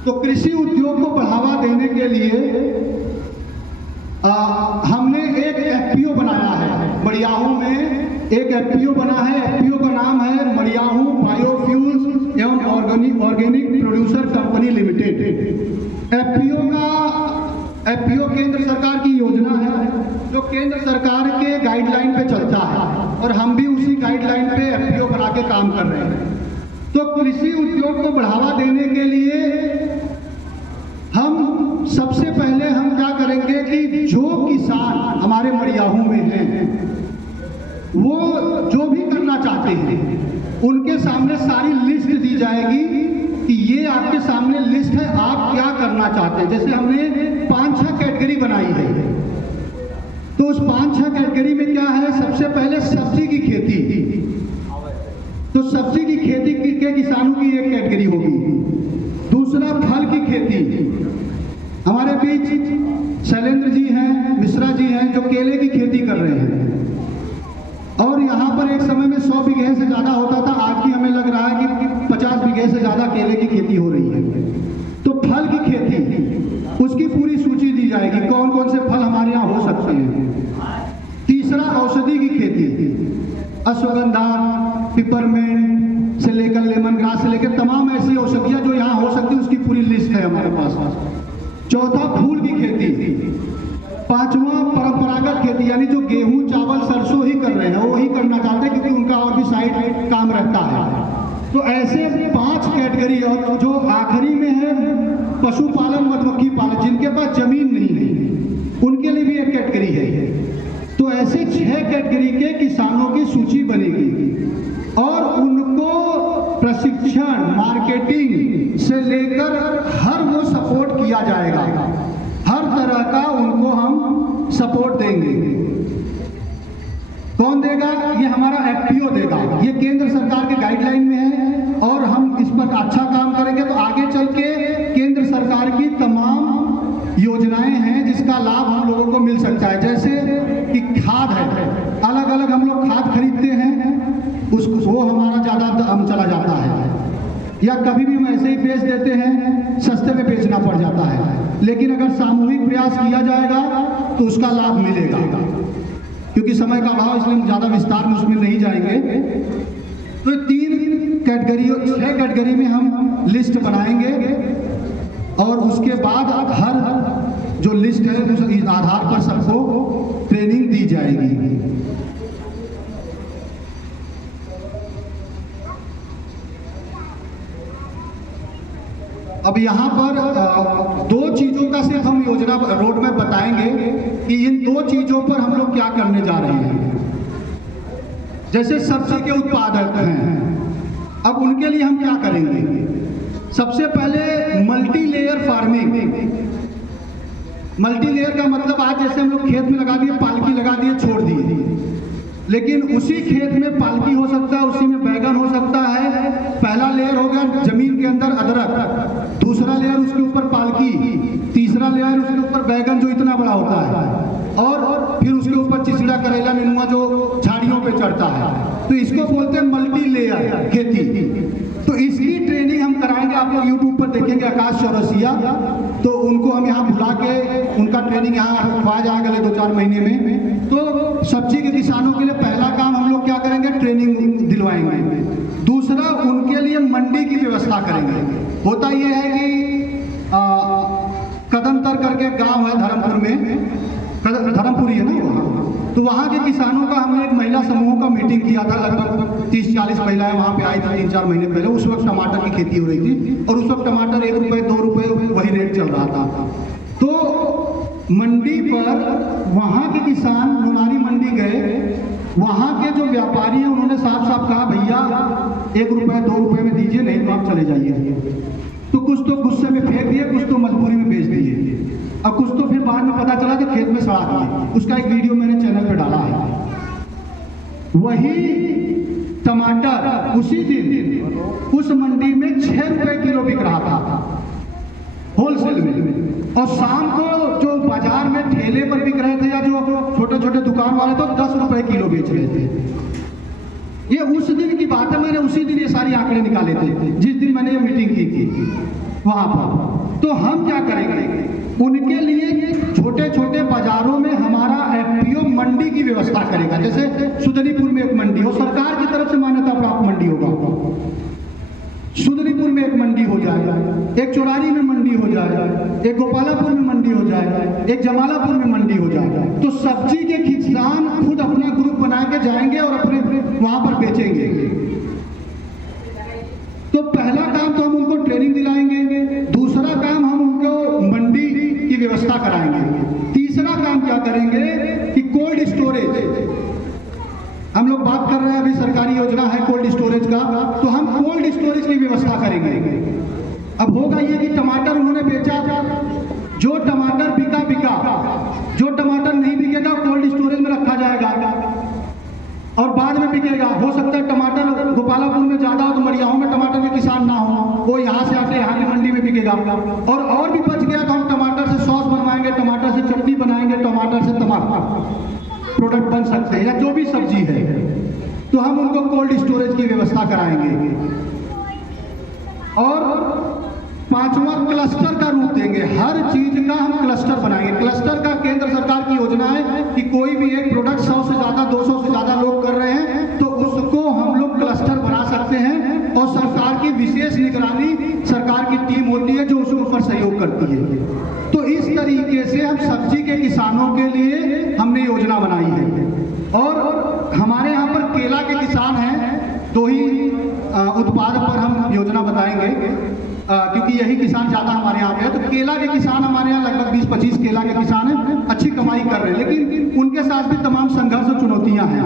तो कृषि उद्योग को बढ़ावा देने के लिए हमने एक एफपीओ बनाया है। मड़ियाहू में एक एफपीओ बना है। एफपीओ का नाम है मड़ियाहू बायोफ्यूल्स एवं organic producer company limited. FPO केंद्र सरकार की योजना है, जो केंद्र सरकार के गाइडलाइन पे चलता है, और हम भी उसी गाइडलाइन पे एफपीओ बना के काम कर रहे हैं। तो कृषि उद्योग को बढ़ावा देने के लिए हम सबसे पहले हम क्या करेंगे कि जो किसान हमारे मड़ियाहू में हैं, वो जो भी करना चाहते हैं, उनके सामने सारी लिस्ट दी जाएगी कि ये आपके सामने लिस्ट है, आप क्या करना चाहते हैं। जैसे हमने 5-6 कैटेगरी बनाई है। तो उस 5-6 कैटेगरी में क्या है, सबसे पहले सब्जी की खेती। तो सब्जी की खेती के किसानों की एक कैटेगरी होगी। दूसरा, फल की खेती। हमारे बीच शैलेंद्र जी हैं, मिश्रा जी हैं, जो केले की खेती कर रहे हैं। और यहाँ पर एक समय में 100 बीघे से ज़्यादा होता था, आज भी हमें लग रहा है कि 50 बीघे से ज़्यादा केले की खेती हो रही है। तो फल की खेती, उसकी पूरी सूची दी जाएगी, कौन कौन से फल हमारे यहाँ हो सकते हैं। तीसरा, औषधि की खेती, अश्वगंधा, पिपरमेंट से लेकर लेमन ग्रास से लेकर तमाम ऐसी औषधियाँ जो यहाँ हो सकती है, उसकी पूरी लिस्ट है हमारे पास। चौथा, फूल की खेती। पांचवा, परंपरागत खेती, यानी जो गेहूं, चावल, सरसों ही कर रहे हैं, वो ही करना चाहते हैं, क्योंकि उनका और भी साइड काम रहता है। तो ऐसे 5 कैटेगरी। और जो आखिरी में है, पशुपालन, मधुमक्खी पालन, जिनके पास जमीन नहीं है, उनके लिए भी एक कैटेगरी है। तो ऐसे 6 कैटेगरी के किसानों की सूची बनेगी, और उनको प्रशिक्षण, मार्केटिंग से लेकर हर वो सपोर्ट किया जाएगा। हर तरह का उनको हम सपोर्ट देंगे। कौन देगा? ये हमारा एफपीओ देगा। ये केंद्र सरकार के गाइडलाइन में है, और हम इस पर अच्छा काम करेंगे तो आगे चल के केंद्र सरकार की तमाम योजनाएं हैं जिसका लाभ हम लोगों को मिल सकता है। जैसे कि खाद है, अलग अलग हम लोग खाद खरीदते हैं, उसको वो हमारा ज़्यादा दाम चला जाता है, या कभी भी हम ऐसे ही बेच देते हैं, सस्ते में बेचना पड़ जाता है। लेकिन अगर सामूहिक प्रयास किया जाएगा तो उसका लाभ मिलेगा। क्योंकि समय का अभाव, इसलिए हम ज़्यादा विस्तार में उसमें नहीं जाएंगे। तो 3 कैटेगरी, 6 कैटेगरी में हम लिस्ट बनाएंगे, और उसके बाद हर जो लिस्ट है उस आधार पर सबको ट्रेनिंग दी जाएगी। अब यहाँ पर 2 चीज़ों का सिर्फ हम योजना रोड में बताएंगे कि इन 2 चीज़ों पर हम लोग क्या करने जा रहे हैं। जैसे सब्जी के उत्पादक हैं, अब उनके लिए हम क्या करेंगे। सबसे पहले multi layer farming. Multi layer का मतलब, आज जैसे हम लोग खेत में लगा दिए, पालकी लगा दिए, छोड़ दिए, लेकिन उसी खेत में पालकी हो सकता है, उसी में बैगन हो सकता है। पहला लेयर हो गया जमीन के अंदर अदरक, दूसरा लेयर उसके ऊपर पालकी, तीसरा लेयर उसके ऊपर बैगन जो इतना बड़ा होता है, और फिर उसके ऊपर चिचड़ा, करेला, नेनुआ जो झाड़ियों पे चढ़ता है। तो इसको बोलते हैं मल्टी लेयर खेती। तो इसकी ट्रेनिंग हम कराएंगे। आप लोग यूट्यूब पर देखेंगे आकाश चौरसिया, तो उनको हम यहाँ बुला के उनका ट्रेनिंग यहाँ रखवा जाएगा अगले 2-4 महीने में। तो सब्जी के किसानों के लिए पहला काम हम लोग क्या करेंगे, ट्रेनिंग दिलवाएंगे। दूसरा, उनके लिए मंडी की व्यवस्था करेंगे। होता यह है कि कदमतर करके गांव है धर्मपुर में, धर्मपुरी है ना वहाँ, तो वहाँ के किसानों का हमने एक महिला समूह का मीटिंग किया था। लगभग 30-40 महिलाएं वहाँ पे आई थी 3-4 महीने पहले। उस वक्त टमाटर की खेती हो रही थी, और उस वक्त टमाटर 1 रुपये 2 रुपये वही रेट चल रहा था। तो मंडी पर वहाँ के किसान लुनारी मंडी गए, वहाँ के जो व्यापारी हैं उन्होंने साफ साफ कहा, भैया 1 रुपये 2 रुपये में दीजिए, नहीं तो आप चले जाइए। तो कुछ तो गुस्से में फेंक दिए, कुछ तो मजबूरी में बेच दिए, और कुछ तो फिर बाद में पता चला कि खेत में सड़ा दिए। उसका एक वीडियो मैंने चैनल पे डाला है। वही टमाटर उसी दिन उस मंडी में 6 रुपए किलो बिक रहा था होलसेल में, और शाम को जो बाजार में ठेले पर बिक रहे थे या जो छोटे छोटे दुकान वाले तो 10 रुपए किलो बेच रहे थे। ये उस दिन की बात है, मैंने उसी दिन ये सारी आंकड़े निकाले थे जिस दिन मैंने ये मीटिंग की थी वहां पर। तो हम क्या करेंगे, उनके लिए छोटे छोटे बाजारों में हमारा एफपीओ मंडी की व्यवस्था करेगा। जैसे सुदनीपुर में एक मंडी हो, सरकार की तरफ से मान्यता प्राप्त मंडी होगा, सुदनीपुर में एक मंडी हो जाए, एक चौरारी में मंडी हो जाए, एक गोपालापुर में मंडी हो जाए, एक जमालापुर में मंडी हो जाए। तो सब्जी के किसान खुद अपना ग्रुप बना के जाएंगे और अपने वहां पर बेचेंगे। तो पहला काम तो हम उनको ट्रेनिंग दिलाएंगे, दूसरा काम हम उनको मंडी की व्यवस्था कराएंगे, तीसरा काम क्या करेंगे कि कोल्ड स्टोरेज, हम लोग बात कर रहे हैं अभी सरकारी योजना है कोल्ड स्टोरेज का, तो हम कोल्ड स्टोरेज की व्यवस्था करेंगे। अब होगा ये कि टमाटर उन्होंने बेचा, जो टमाटर बिका, जो टमाटर नहीं बिकेगा कोल्ड स्टोरेज में रखा जाएगा और बाद में बिकेगा। हो सकता है टमाटर गोपालापुर में ज्यादा हो तो मड़ियाहू में टमाटर के किसान ना हो, वो यहाँ से आके यहाँ की मंडी में बिकेगा। और भी बच गया तो हम टमाटर से सॉस बनवाएंगे, टमाटर से चटनी बनाएंगे, टमाटर से तमाम प्रोडक्ट बन सकते हैं या जो भी सब्जी है, तो हम उनको कोल्ड स्टोरेज की व्यवस्था कराएंगे। और पांचवा क्लस्टर का रूप देंगे, हर चीज का हम क्लस्टर बनाएंगे। क्लस्टर का केंद्र सरकार की योजना है कि कोई भी एक प्रोडक्ट 100 से ज्यादा 200 से ज्यादा लोग कर रहे हैं तो उसको हम लोग क्लस्टर बना सकते हैं, और सरकार की विशेष निगरानी सरकार की टीम होती है जो उसके ऊपर सहयोग करती है। तो इस तरीके से हम सब्जी के किसानों के लिए हमने योजना बनाई है। और हमारे यहाँ पर केला के किसान हैं, 2 ही उत्पाद पर हम योजना बताएंगे क्योंकि यही किसान ज़्यादा हमारे यहाँ पे है। तो केला के किसान हमारे यहाँ लगभग 20-25 केला के किसान हैं, अच्छी कमाई कर रहे हैं, लेकिन उनके साथ भी तमाम संघर्ष और चुनौतियाँ हैं।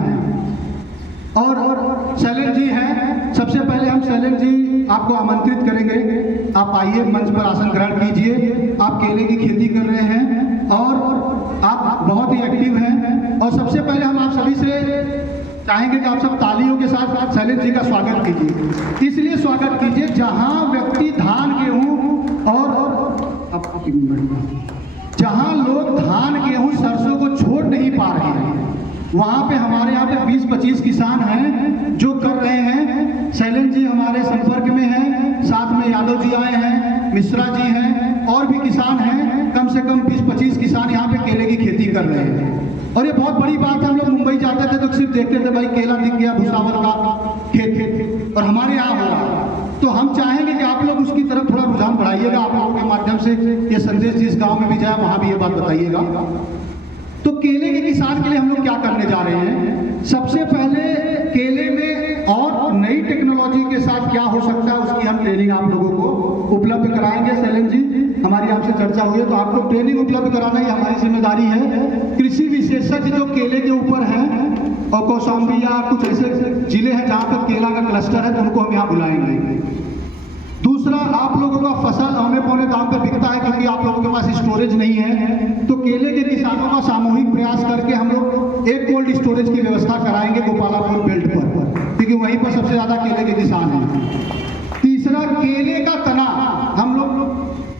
और शैलेंद्र जी हैं, सबसे पहले हम शैलेंद्र जी आपको आमंत्रित करेंगे, आप आइए मंच पर आसन ग्रहण कीजिए। आप केले की खेती कर रहे हैं और आप बहुत ही एक्टिव हैं, और सबसे पहले हम आप सभी से चाहेंगे कि आप सब तालियों के साथ शैलेंद्र जी का स्वागत कीजिए। इसलिए स्वागत कीजिए जहां व्यक्ति धान गेहूं और जहां लोग धान गेहूं सरसों को छोड़ नहीं पा रहे हैं, वहां पे हमारे यहाँ पे 20-25 किसान हैं जो कर रहे हैं। शैलेंद्र जी हमारे संपर्क में हैं, साथ में यादव जी आए हैं, मिश्रा जी हैं, और भी किसान हैं, कम से कम 20-25 किसान यहाँ पे केले की खेती कर रहे हैं। और ये बहुत बड़ी बात है, हम लोग मुंबई जाते थे तो सिर्फ देखते थे भाई केला दिख गया भुसावल का खेत, और हमारे यहाँ हो रहा। तो हम चाहेंगे कि आप लोग उसकी तरफ थोड़ा रुझान बढ़ाइएगा, आप लोगों के माध्यम से ये संदेश जिस गाँव में भी जाए वहाँ भी ये बात बताइएगा। तो केले के किसान के लिए हम लोग क्या करने जा रहे हैं, सबसे पहले केले में और नई टेक्नोलॉजी के साथ क्या हो सकता है उसकी हम ट्रेनिंग आप लोगों को उपलब्ध कराएंगे। शैलेंद्र जी हमारी आपसे चर्चा हुई है तो आपको ट्रेनिंग उपलब्ध कराना ही हमारी जिम्मेदारी है। कृषि विशेषज्ञ जो केले के ऊपर हैं और कौशाम्बी या कुछ ऐसे जिले हैं जहाँ पर केला का क्लस्टर है तो उनको हम यहाँ बुलाएंगे। दूसरा, आप लोगों का फसल औने पौने दाम पे बिकता है क्योंकि आप लोगों के पास स्टोरेज नहीं है, तो केले के किसानों का सामूहिक प्रयास करके हम लोग एक कोल्ड स्टोरेज की व्यवस्था कराएंगे गोपालापुर बेल्ट पर, क्योंकि वहीं पर सबसे ज्यादा केले के किसान हैं। तीसरा, केले का तना, हम लोग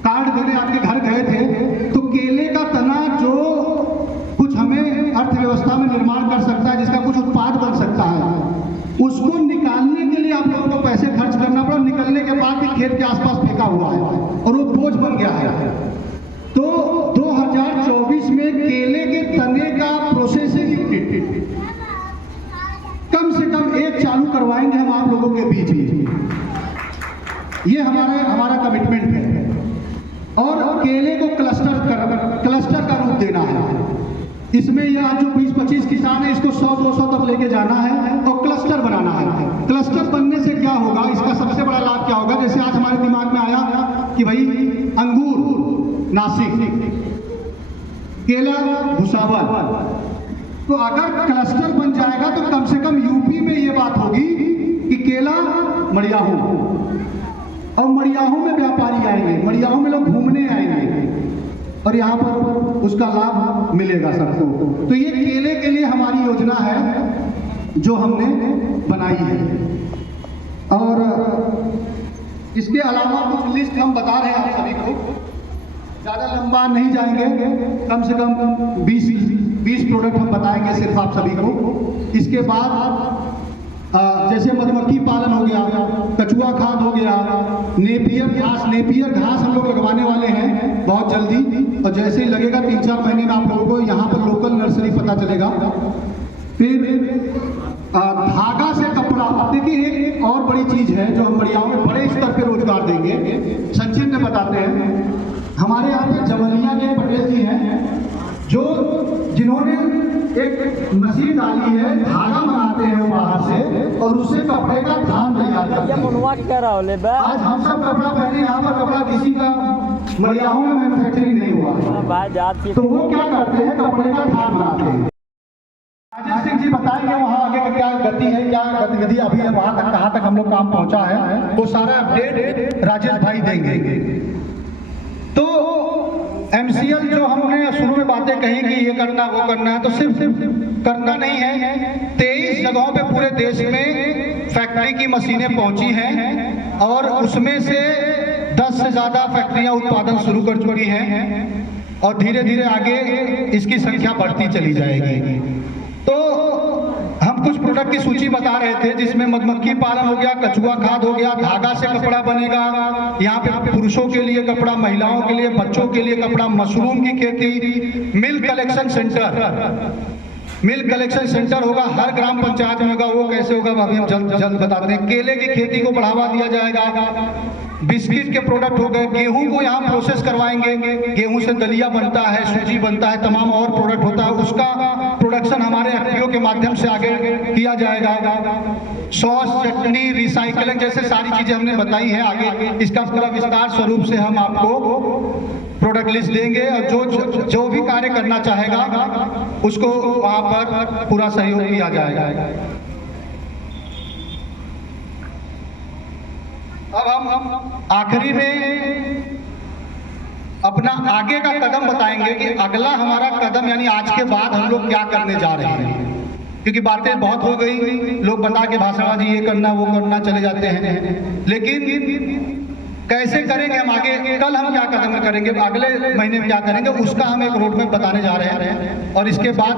कार्ड देने आपके घर गए थे तो केले का तना जो कुछ हमें अर्थव्यवस्था में निर्माण कर सकता है, जिसका कुछ उत्पाद बन सकता है, उसको निकालने के लिए आप लोगों को पैसे खर्च करना पड़ा। निकलने के बाद भी खेत के आसपास फेंका हुआ है और वो बोझ बन गया है। तो 2024 में केले के तने का प्रोसेसिंग कम से कम एक चालू करवाएंगे हम आप लोगों के बीच में, ये हमारा कमिटमेंट है। और केले को क्लस्टर का रूप देना है। इसमें ये आज जो 20-25 किसान है इसको 100-200 तक लेके जाना है और क्लस्टर बनाना है। क्लस्टर बनने से क्या होगा, इसका सबसे बड़ा लाभ क्या होगा, जैसे आज हमारे दिमाग में आया कि भाई अंगूर नासिक, केला भुसावल, तो अगर क्लस्टर बन जाएगा तो कम से कम यूपी में ये बात होगी कि केला मड़ियाहू, और मड़ियाहू में व्यापारी आएंगे, मड़ियाहू में लोग घूमने आएंगे और यहाँ पर उसका लाभ मिलेगा सबको। तो ये केले के लिए हमारी योजना है। जो हमने बनाई है। और इसके अलावा कुछ लिस्ट हम बता रहे हैं आप सभी को, ज़्यादा लंबा नहीं जाएंगे, कम से कम 20 प्रोडक्ट हम बताएंगे सिर्फ आप सभी को। इसके बाद जैसे मधुमक्खी पालन हो गया, कछुआ खाद हो गया, नेपियर घास हम लोग लगवाने वाले हैं बहुत जल्दी, और जैसे ही लगेगा 3-4 महीने में आप लोगों को यहाँ पर लोकल नर्सरी पता चलेगा। फिर धागा से कपड़ा, अब देखिए एक और बड़ी चीज है जो हम बढ़ियाओं में बड़े स्तर पे रोजगार देंगे, संक्षिप्त में बताते हैं। हमारे यहाँ पे जमलिया के पटेल जी हैं जिन्होंने एक मशीन डाली है, धागा बनाते हैं वो बाहर से और उससे कपड़े का धान तैयार करते हैं। आज हम सब कपड़ा पहने, यहाँ पर कपड़ा किसी का बढ़ियाओं में मैन्युफैक्चरिंग नहीं हुआ, तो वो क्या करते हैं, कपड़े का धान बनाते हैं। राजेश सिंह जी बताएंगे वहाँ आगे का क्या गति है, क्या गतिविधि अभी है, वहाँ तक कहाँ तक हम लोग काम पहुँचा है, वो सारा अपडेट राजेश भाई देंगे। तो MCL जो हमने शुरू में बातें कही कि ये करना वो करना है, तो सिर्फ करना नहीं है, 23 जगहों पे पूरे देश में फैक्ट्री की मशीनें पहुंची हैं और उसमें से 10 से ज़्यादा फैक्ट्रियां उत्पादन शुरू कर चुकी हैं और धीरे धीरे आगे इसकी संख्या बढ़ती चली जाएगी। तो हम कुछ प्रोडक्ट की सूची बता रहे थे जिसमें मधुमक्खी पालन हो गया, कछुआ खाद हो गया, धागा से कपड़ा बनेगा, यहाँ पे पुरुषों के लिए कपड़ा, महिलाओं के लिए, बच्चों के लिए कपड़ा, मशरूम की खेती, मिल्क कलेक्शन सेंटर होगा, हर ग्राम पंचायत में होगा। वो कैसे होगा अभी हम जल्द बताते हैं। केले की खेती को बढ़ावा दिया जाएगा, बिस्किट के प्रोडक्ट हो गए, गेहूं को यहाँ प्रोसेस करवाएंगे, गेहूं से दलिया बनता है, सूजी बनता है, तमाम और प्रोडक्ट होता है, उसका प्रोडक्शन हमारे FPO के माध्यम से आगे किया जाएगा। सॉस, चटनी, रिसाइकलिंग जैसे सारी चीजें हमने बताई हैं। आगे इसका पूरा विस्तार स्वरूप से हम आपको प्रोडक्ट लिस्ट देंगे और जो भी कार्य करना चाहेगा उसको वहाँ पर पूरा सहयोग किया जाएगा। अब हम आखिरी में अपना आगे का कदम बताएंगे कि अगला हमारा कदम यानी आज के बाद हम लोग क्या करने जा रहे हैं, क्योंकि बातें बहुत हो गई, लोग बता के भाषणबाजी ये करना वो करना चले जाते हैं, लेकिन कैसे करेंगे हम आगे, कल हम क्या कदम करेंगे, अगले महीने में क्या करेंगे, उसका हम एक रोड मैप बताने जा रहे हैं और इसके बाद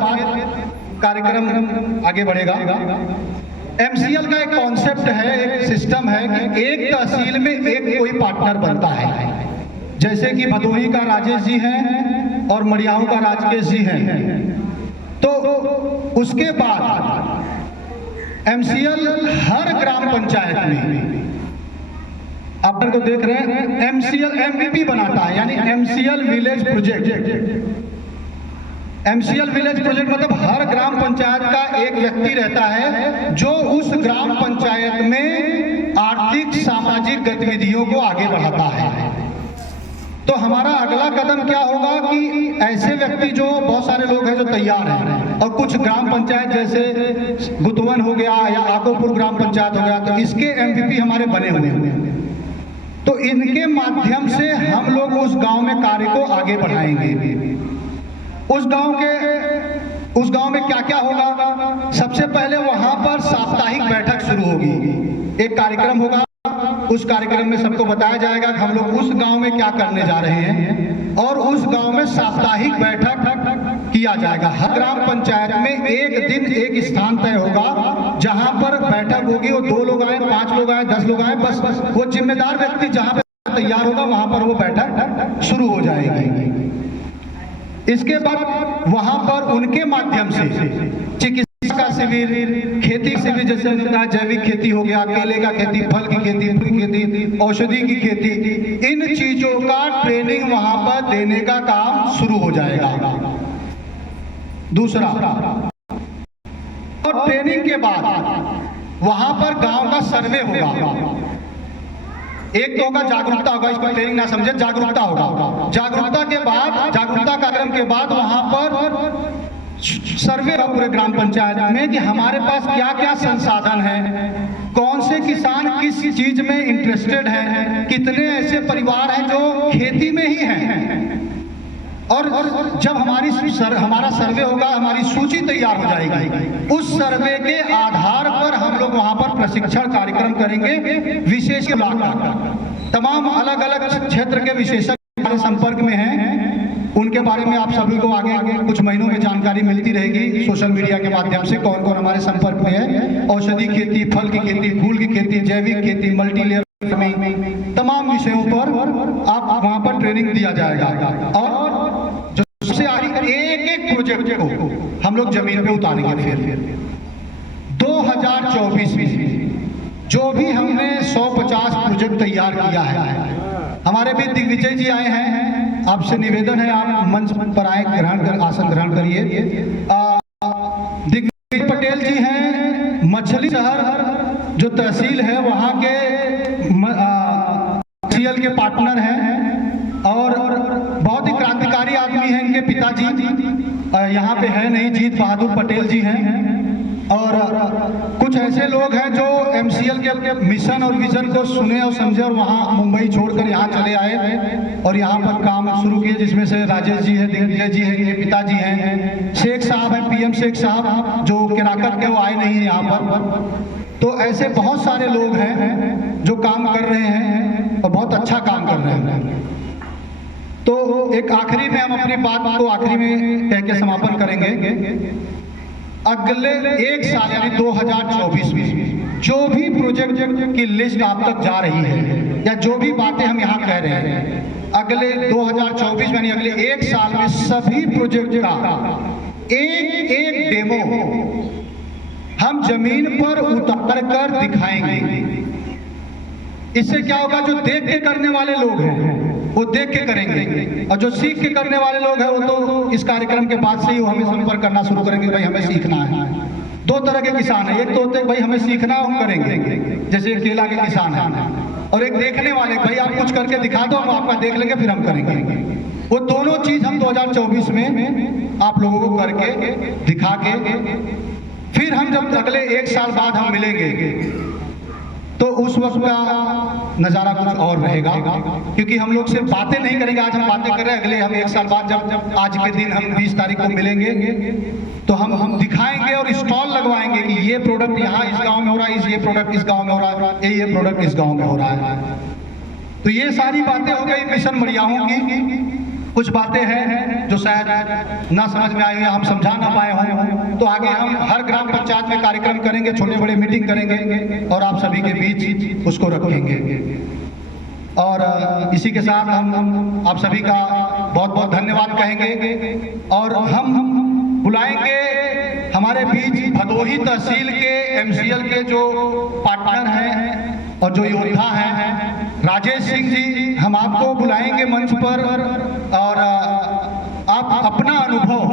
कार्यक्रम आगे बढ़ेगा। MCL का एक कॉन्सेप्ट है, एक सिस्टम है कि एक तहसील में एक कोई पार्टनर बनता है, जैसे कि भदोही का राजेश जी हैं और मड़ियाऊ का राजकेश जी हैं। तो उसके बाद MCL हर ग्राम पंचायत में, आप को देख रहे हैं, MCL MVP बनाता है, यानी MCL village project. MCL village project मतलब हर ग्राम पंचायत का एक व्यक्ति रहता है जो उस ग्राम पंचायत में आर्थिक सामाजिक गतिविधियों को आगे बढ़ाता है। तो हमारा अगला कदम क्या होगा कि ऐसे व्यक्ति जो बहुत सारे लोग हैं जो तैयार हैं और कुछ ग्राम पंचायत जैसे गुतवन हो गया या आकोपुर ग्राम पंचायत हो गया, तो इसके MVP हमारे बने हुए हैं। तो इनके माध्यम से हम लोग उस गांव में कार्य को आगे बढ़ाएंगे। उस गांव में क्या क्या होगा, सबसे पहले वहां पर साप्ताहिक बैठक शुरू होगी, एक कार्यक्रम होगा, उस कार्यक्रम में सबको बताया जाएगा कि हम लोग उस गांव में क्या करने जा रहे हैं और उस गांव में साप्ताहिक बैठक किया जाएगा। हर ग्राम पंचायत में एक दिन एक स्थान तय होगा जहां पर बैठक होगी, वो 2 लोग आए, 5 लोग आए, 10 लोग आए, बस वो जिम्मेदार व्यक्ति जहां पर तैयार होगा वहां पर वो बैठक शुरू हो जाएगी। इसके बाद वहां पर उनके माध्यम से चिकित्सा का शिविर, खेती शिविर, जैसे जैविक खेती हो गया, केले का खेती, फल की खेती, फूल की खेती, औषधि की खेती, इन चीजों का ट्रेनिंग वहां पर देने का काम शुरू हो जाएगा। दूसरा, और ट्रेनिंग के बाद वहां पर गांव का सर्वे होगा। एक तो होगा जागरूकता होगा, इसको ट्रेनिंग ना समझे, जागरूकता होगा। जागरूकता के बाद, जागरूकता कार्यक्रम के बाद वहां पर सर्वे होगा पूरे ग्राम पंचायत में कि हमारे पास क्या क्या संसाधन है, कौन से किसान किस चीज में इंटरेस्टेड हैं, कितने ऐसे परिवार हैं जो खेती में ही हैं, और जब हमारा सर्वे होगा, हमारी सूची तैयार हो जाएगी, उस सर्वे के आधार पर हम लोग वहां पर प्रशिक्षण कार्यक्रम करेंगे। विशेष तमाम अलग अलग क्षेत्र के विशेषज्ञ हमारे संपर्क में हैं, उनके बारे में आप सभी को आगे कुछ महीनों में जानकारी मिलती रहेगी सोशल मीडिया के माध्यम से, कौन कौन हमारे संपर्क में है। औषधि खेती, फल की खेती, फूल की खेती, जैविक खेती, मल्टी लेयर में तमाम विषयों पर आप वहां पर ट्रेनिंग दिया जाएगा। और जो सबसे आखिरी एक प्रोजेक्ट को हम लोग जमीन पे उतारेंगे। फिर 2024 में जो भी हमने 150 प्रोजेक्ट तैयार किया है, हमारे भी दिग्विजय जी आए हैं, आपसे निवेदन है आप मंच पर आए, आसन ग्रहण करिए। दिग्विजय पटेल जी हैं, मछली शहर जो तहसील है वहाँ के सीएल के पार्टनर हैं और बहुत ही क्रांतिकारी आदमी हैं। इनके पिताजी यहाँ पे है नहीं, जीत बहादुर पटेल जी हैं। और कुछ ऐसे लोग हैं जो एमसीएल के मिशन और विजन को सुने और समझे और वहाँ मुंबई छोड़कर यहाँ चले आए और यहाँ पर काम शुरू किए, जिसमें से राजेश जी है, दिग्विजय जी है, इनके पिताजी हैं, शेख साहब हैं, पीएम शेख साहब जो केराकत के, वो आए नहीं है यहाँ पर। तो ऐसे बहुत सारे लोग हैं जो काम कर रहे हैं और बहुत अच्छा काम कर रहे हैं। तो एक आखिरी में हम अपनी बात को आखिरी में कह के समापन करेंगे। अगले एक साल यानी 2024 में जो भी प्रोजेक्ट की लिस्ट आप तक जा रही है या जो भी बातें हम यहाँ कह रहे हैं, अगले 2024 में यानी अगले एक साल में सभी प्रोजेक्ट का एक डेमो हम जमीन पर उतार कर दिखाएंगे। इससे क्या होगा, जो देख के करने वाले लोग हैं वो देख के करेंगे और जो सीख के करने वाले लोग हैं वो तो इस कार्यक्रम के बाद से ही हमें संपर्क करना शुरू करेंगे, भाई हमें सीखना है। दो तरह के किसान हैं, एक तो होते हैं भाई हमें सीखना हम करेंगे, जैसे केला के किसान हैं, और एक देखने वाले भाई आप कुछ करके दिखा दो, हम आपका देख लेंगे फिर हम करेंगे। वो दोनों चीज हम 2024 में आप लोगों को करके दिखा के फिर हम जब अगले एक साल बाद हम मिलेंगे तो उस वक्त का नज़ारा कुछ और रहेगा, क्योंकि हम लोग सिर्फ बातें नहीं करेंगे। आज हम बातें कर रहे हैं, अगले हम एक साल बाद जब आज के दिन हम 20 तारीख को मिलेंगे तो हम दिखाएंगे और स्टॉल लगवाएंगे कि ये प्रोडक्ट यहाँ इस गांव में हो रहा है, ये प्रोडक्ट इस गांव में हो रहा है, ये प्रोडक्ट इस गांव में हो रहा है। तो ये सारी बातें हो गई मिशन मड़ियाहू की। कुछ बातें हैं जो शायद ना समझ में आई हो, हम समझा ना पाए हों, तो आगे हम हर ग्राम पंचायत में कार्यक्रम करेंगे, छोटे बड़े मीटिंग करेंगे और आप सभी के बीच उसको रखेंगे। और इसी के साथ हम आप सभी का बहुत बहुत धन्यवाद कहेंगे और हम बुलाएंगे हमारे बीच भदोही तहसील के एमसीएल के जो पार्टनर हैं और जो योद्धा हैं, राजेश सिंह जी, हम आपको बुलाएंगे मंच पर और आप अपना अनुभव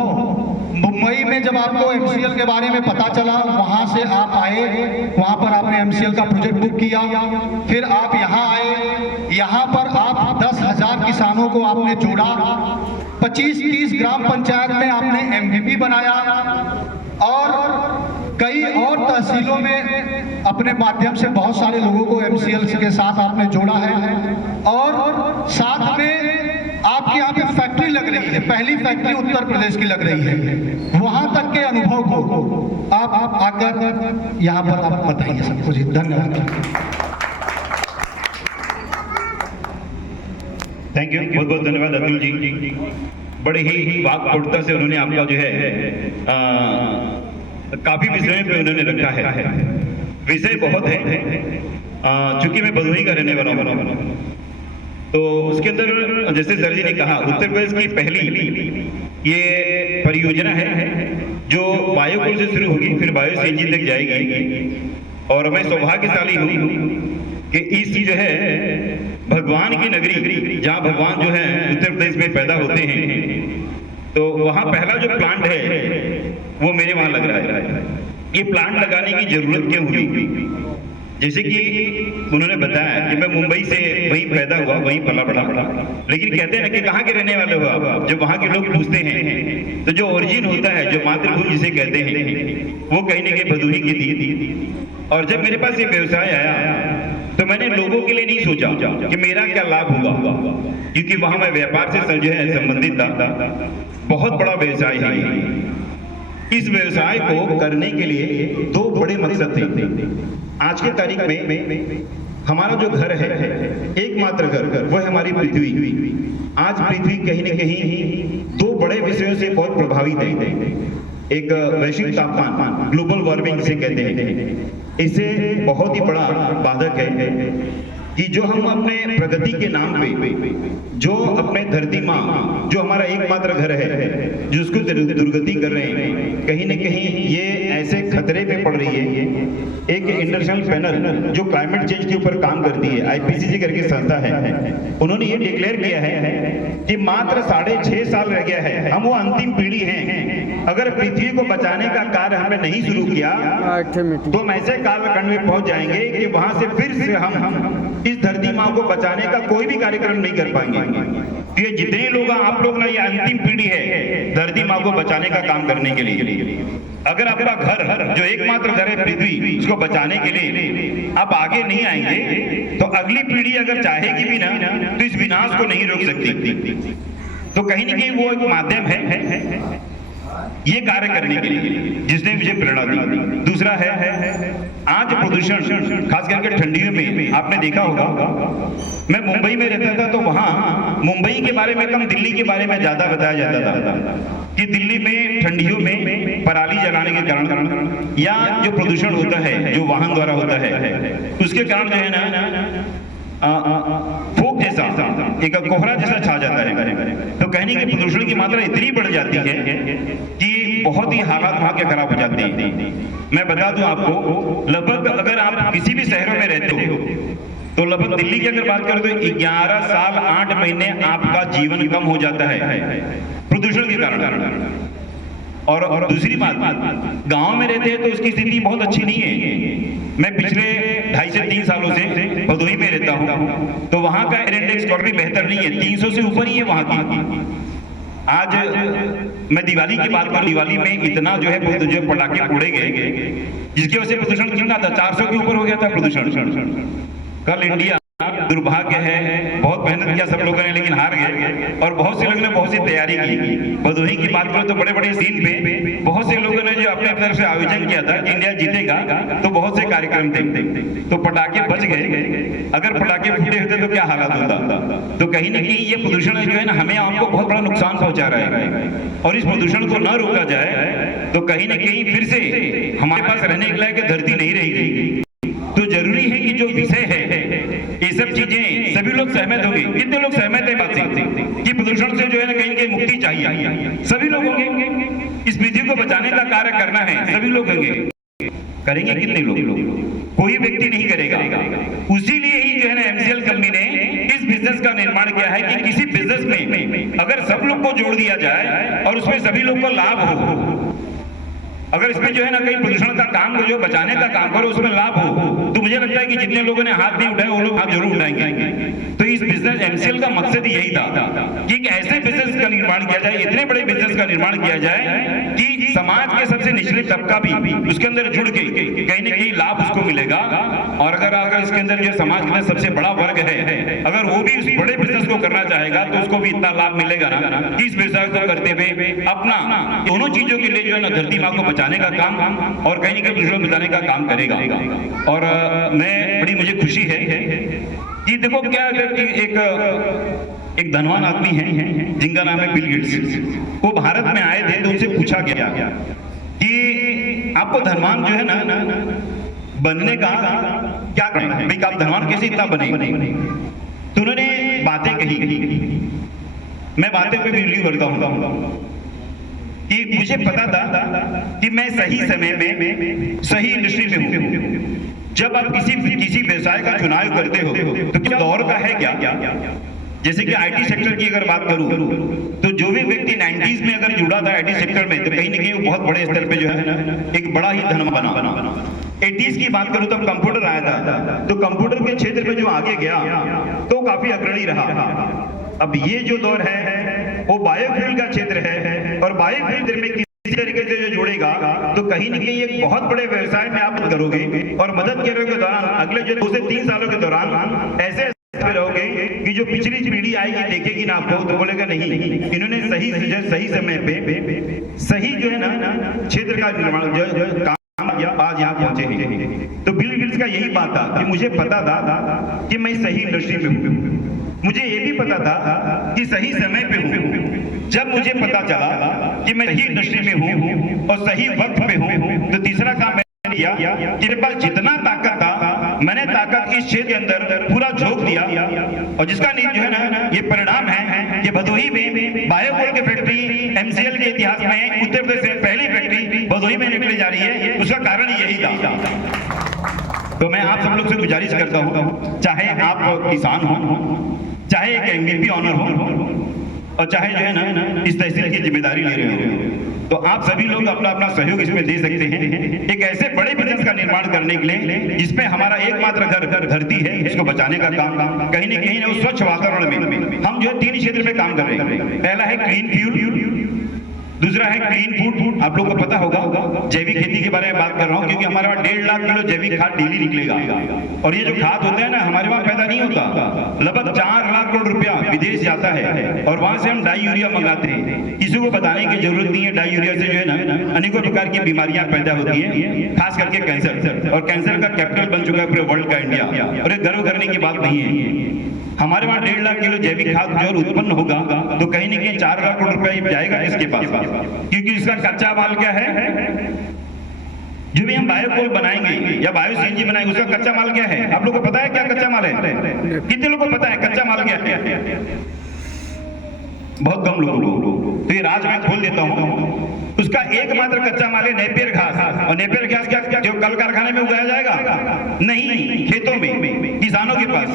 मुंबई में जब आपको एमसीएल के बारे में पता चला, वहां से आप आए, वहां पर आपने एमसीएल का प्रोजेक्ट बुक किया, फिर आप यहाँ आए, यहाँ पर आप 10,000 किसानों को आपने जोड़ा, 25-30 ग्राम पंचायत में आपने MVP बनाया और कई और तहसीलों में अपने माध्यम से बहुत सारे लोगों को एमसीएल के साथ आपने जोड़ा है और साथ में आपके यहाँ पे फैक्ट्री लग रही है, पहली फैक्ट्री उत्तर प्रदेश की लग रही है। वहां तक के अनुभव को आप आकर यहाँ पर आप बताइए सबको। जी धन्यवाद, थैंक यू, बहुत बहुत धन्यवाद अतुल जी। बड़े ही वाक्पटुता से उन्होंने आपका जो है काफी विषयों पे उन्होंने रखा है। विषय बहुत है, चूंकि मैं भदोही का रहने वाला हूँ तो उसके अंदर जैसे सर जी ने कहा, उत्तर प्रदेश की पहली ये परियोजना है जो बायोकोल से शुरू होगी, फिर बायो सीएनजी तक जाएगी। और मैं सौभाग्यशाली हूँ कि इस जो है भगवान की नगरी, जहाँ भगवान जो है उत्तर प्रदेश में पैदा होते हैं, तो वहाँ पहला जो प्लांट है वो मेरे वहाँ लग रहा है। ये प्लांट लगाने की जरूरत क्यों हुई? जैसे कि उन्होंने बताया कि मैं मुंबई से वहीं पैदा हुआ, वहीं पला बढ़ा, लेकिन कहते हैं कि कहाँ के रहने वाले हो आप? जब वहाँ के लोग पूछते हैं तो जो ओरिजिन होता है, जो मातृभूमि जिसे कहते हैं, वो कहीं न कहीं भदोही की थी। और जब मेरे पास ये व्यवसाय आया तो तो मैंने लोगों के लिए नहीं सोचा कि मेरा क्या लाभ होगा, क्योंकि वहां मैं व्यापार से जो है संबंधित था। बहुत बड़ा व्यवसाय है। इस व्यवसाय को करने के लिए दो बड़े मकसद थे। आज के तारीख में हमारा जो घर है, एकमात्र घर, वो है हमारी पृथ्वी। आज पृथ्वी कहीं न कहीं दो बड़े विषयों से बहुत प्रभावित है। एक वैश्विक तापमान, ग्लोबल वार्मिंग से कहते हैं, इससे बहुत ही बड़ा बाधक है कि जो हम अपने प्रगति के नाम पे, जो अपने धरती माँ, जो हमारा एकमात्र घर है, जिसको दुर्गति कर रहे हैं, कहीं न कहीं ये ऐसे खतरे पे पड़ रही है। एक इंटरनेशनल पैनल जो क्लाइमेट चेंज के ऊपर काम करती है, IPCC करके संस्था है, उन्होंने ये डिक्लेयर किया है कि मात्र 6.5 साल रह गया है, हम वो अंतिम पीढ़ी हैं। अगर पृथ्वी को बचाने का कार्य हमने नहीं शुरू किया तो हम ऐसे कालखंड में पहुंच जाएंगे कि वहां से फिर से हम इस धरती माँ को बचाने का कोई भी कार्यक्रम नहीं कर पाएंगे। ये जितने लोग आप लोग ना, ये अंतिम पीढ़ी है धरती माँ को बचाने का काम करने के लिए। अगर आपका घर जो एकमात्र घर है पृथ्वी, उसको बचाने के लिए आप आगे नहीं आएंगे तो अगली पीढ़ी अगर चाहेगी भी ना तो इस विनाश को नहीं रोक सकती। तो कहीं न कहीं वो एक माध्यम है ये कार्य करने के लिए, जिसने मुझे प्रेरणा दी। दूसरा है आज प्रदूषण, खास करके ठंडियों में आपने देखा होगा। मैं मुंबई में रहता था तो वहां मुंबई के बारे में कम, दिल्ली के बारे में ज्यादा बताया जाता था कि दिल्ली में ठंडियों में पराली जलाने के कारण या जो प्रदूषण होता है, जो वाहन द्वारा होता है, उसके कारण जो है ना फोक जैसा, एक कोहरा जैसा छा जाता है। तो कहने की प्रदूषण की मात्रा इतनी बढ़ जाती है कि बहुत ही हालात वहां के खराब हो जाते हैं। मैं बता दूं आपको, लगभग अगर आप किसी भी शहरों में रहते हो तो लगभग दिल्ली की अगर बात करें तो 11 साल 8 महीने आपका जीवन कम हो जाता है प्रदूषण के कारण। और दूसरी बात, गांव में रहते हैं तो उसकी स्थिति बहुत अच्छी नहीं है। मैं पिछले 2.5 से 3 सालों से भदोही में रहता हूं, तो वहां का एयर इंडेक्स स्कोर भी बेहतर नहीं है, 300 से ऊपर ही है वहां की। आज मैं दिवाली की बात करूं, दिवाली में इतना जो है जो पटाखे फोड़े गए, जिसकी वजह से प्रदूषण कितना था, 400 के ऊपर हो गया था प्रदूषण। कल इंडिया, दुर्भाग्य है, बहुत मेहनत किया सब लोगों ने लेकिन हार गए, और बहुत से लोगों ने बहुत सी तैयारी की। भदोही की बात करो तो बड़े बड़े सीन पे बहुत से लोगों ने जो अपने तरफ से आयोजन किया था कि इंडिया जीतेगा, तो बहुत से कार्यक्रम थे, तो पटाखे बच गए। अगर पटाखे फूटे होते तो क्या हालत होता। तो कहीं ना कहीं ये प्रदूषण जो है ना, हमें आपको बहुत बड़ा नुकसान पहुंचा रहा है, और इस प्रदूषण को न रोका जाए तो कहीं ना कहीं फिर से हमारे पास रहने के लायक धरती नहीं रहेगी। तो जरूरी है कि जो विषय है, ये सब चीजें सभी लोग सहमत होंगे। कितने लोग सहमत है बात से कि प्रदूषण से जो है ना कहीं कहीं मुक्ति चाहिए? सभी लोग होंगे। इस पृथ्वी को बचाने का कार्य करना है, सभी लोग होंगे। करेंगे कितने लोग? कोई व्यक्ति नहीं करेगा। उसीलिए ही जो है ना MCL कंपनी ने इस बिजनेस का निर्माण किया है कि किसी बिजनेस में अगर सब लोग को जोड़ दिया जाए और उसमें सभी लोग को लाभ हो, अगर इसमें जो है ना कहीं प्रदूषण का काम, जो बचाने का काम करो, उसमें लाभ हो, तो मुझे लगता है कि जितने लोगों ने हाथ नहीं उठाए वो लोग हाथ जरूर उठाएंगे। तो इस बिजनेस MCL का मकसद यही था कि एक ऐसे बिजनेस का निर्माण किया जाए, इतने बड़े बिजनेस का निर्माण किया जाए कि समाज के सबसे निचले तबका भी उसके अंदर जुड़ के कहीं ना कहीं लाभ उसको मिलेगा। और अगर इसके अंदर जो समाज के अंदर सबसे बड़ा वर्ग है, अगर वो भी उस बड़े बिजनेस को करना चाहेगा तो उसको भी इतना लाभ मिलेगा ना कि इस व्यवसाय को करते हुए अपना दोनों चीजों के लिए जो है ना धरती माँ को बचाने का काम और कहीं ना कहीं प्रदूषण बचाने का काम करेगा। और मैं बड़ी मुझे खुशी है कि देखो क्या एक धनवान आदमी है जिनका नाम है बिल गेट्स। वो भारत में आए थे तो उनसे पूछा गया कि आपको धनवान जो है ना बनने का क्या करना है, भाई आप धनवान कैसे इतना बने? तो उन्होंने बातें कही। मैं बातें पे बिलीव करता हूँ कि मुझे पता था कि मैं सही समय में सही इंडस्ट्री में हूँ। जब आप किसी व्यवसाय का चुनाव करते हो तो क्या दौर का है क्या? जैसे कि IT सेक्टर की अगर बात करूं तो जो भी व्यक्ति 90s में अगर जुड़ा था IT सेक्टर में, तो कहीं ना कहीं वो बहुत बड़े स्तर पे जो है ना एक बड़ा ही धनवान बना। 80s की बात करूं तब कंप्यूटर आया था, तो कंप्यूटर के क्षेत्र में जो आगे गया तो काफी अग्रणी रहा। अब ये जो दौर है वो बायोफ्यूल का क्षेत्र है, और बायोफ्यूल में किसी तरीके से जो जोड़ेगा मिलेगा तो कहीं न कहीं एक बहुत बड़े व्यवसाय में आप करोगे और मदद करने के दौरान अगले जो 2 से 3 सालों के दौरान ऐसे रहोगे कि जो पिछली पीढ़ी आएगी देखेगी ना आपको तो बोलेगा नहीं इन्होंने सही समय पे सही जो है ना क्षेत्र का निर्माण जो काम किया, आज यहाँ पहुंचे हैं। तो बिल गेट्स का यही बात था कि मुझे पता था कि मैं सही इंडस्ट्री में हूँ, मुझे ये भी पता था कि सही समय पे हूँ। जब मुझे पता चला कि मैं सही इंडस्ट्री में हूँ और सही वक्त पे हूँ तो तीसरा काम किया कि मेरे पास जितना ताकत था मैंने ताकत इस क्षेत्र के अंदर पूरा झोंक दिया और जिसका जो है ना ये परिणाम है कि भदोही में बायोकोल की फैक्ट्री एमसीएल के इतिहास में उत्तर प्रदेश से पहली फैक्ट्री भदोही में निकली जा रही है। उसका कारण यही था। तो मैं आप सब लोग से गुजारिश करता हूँ, चाहे आप किसान हो, चाहे एक एमवीपी ऑनर हो और चाहे जो है ना इस तहसील की जिम्मेदारी ले रहे हो, तो आप सभी लोग अपना अपना सहयोग इसमें दे सकते हैं एक ऐसे बड़े बिजनेस का निर्माण करने के लिए जिसमें हमारा एकमात्र घर धरती है, इसको बचाने का काम कहीं न कहीं उस स्वच्छ वातावरण में हम जो है 3 क्षेत्र में काम कर रहे हैं। पहला है क्लीन फ्यूल, दूसरा है क्लीन फूड। आप लोगों को पता होगा जैविक खेती के बारे में बात कर रहा हूँ क्योंकि हमारे वहाँ 1.5 लाख किलो जैविक खाद डेली निकलेगा और ये जो खाद होता है ना हमारे वहाँ पैदा नहीं होता, लगभग 4 लाख करोड़ रुपया विदेश जाता है और वहां से हम डाई यूरिया मंगाते हैं। किसी को बताने की जरूरत नहीं है डाई यूरिया से जो है ना अनेकों प्रकार की बीमारियां पैदा होती है, खास करके कैंसर, और कैंसर का कैपिटल बन चुका है पूरे वर्ल्ड का इंडिया और ये गर्व करने की बात नहीं है। हमारे वहाँ 1.5 लाख किलो जैविक खाद जो उत्पन्न होगा तो कहीं न कहीं 4 लाख करोड़ रुपया जाएगा इसके पास, क्योंकि इसका कच्चा माल क्या है, जो भी हम बायोकोल बनाएंगे या बायो सीएनजी बनाएंगे उसका कच्चा माल क्या है? आप लोगों को पता है क्या कच्चा माल है? कितने लोगों को पता है कच्चा माल क्या है? बहुत कम लोगों को। तो ये राज मैं खोल देता हूँ, उसका एकमात्र कच्चा माल है नेपियर घास। और नेपियर घास क्या जो कल कारखाने में उगाया जाएगा? नहीं, खेतों में किसानों के पास।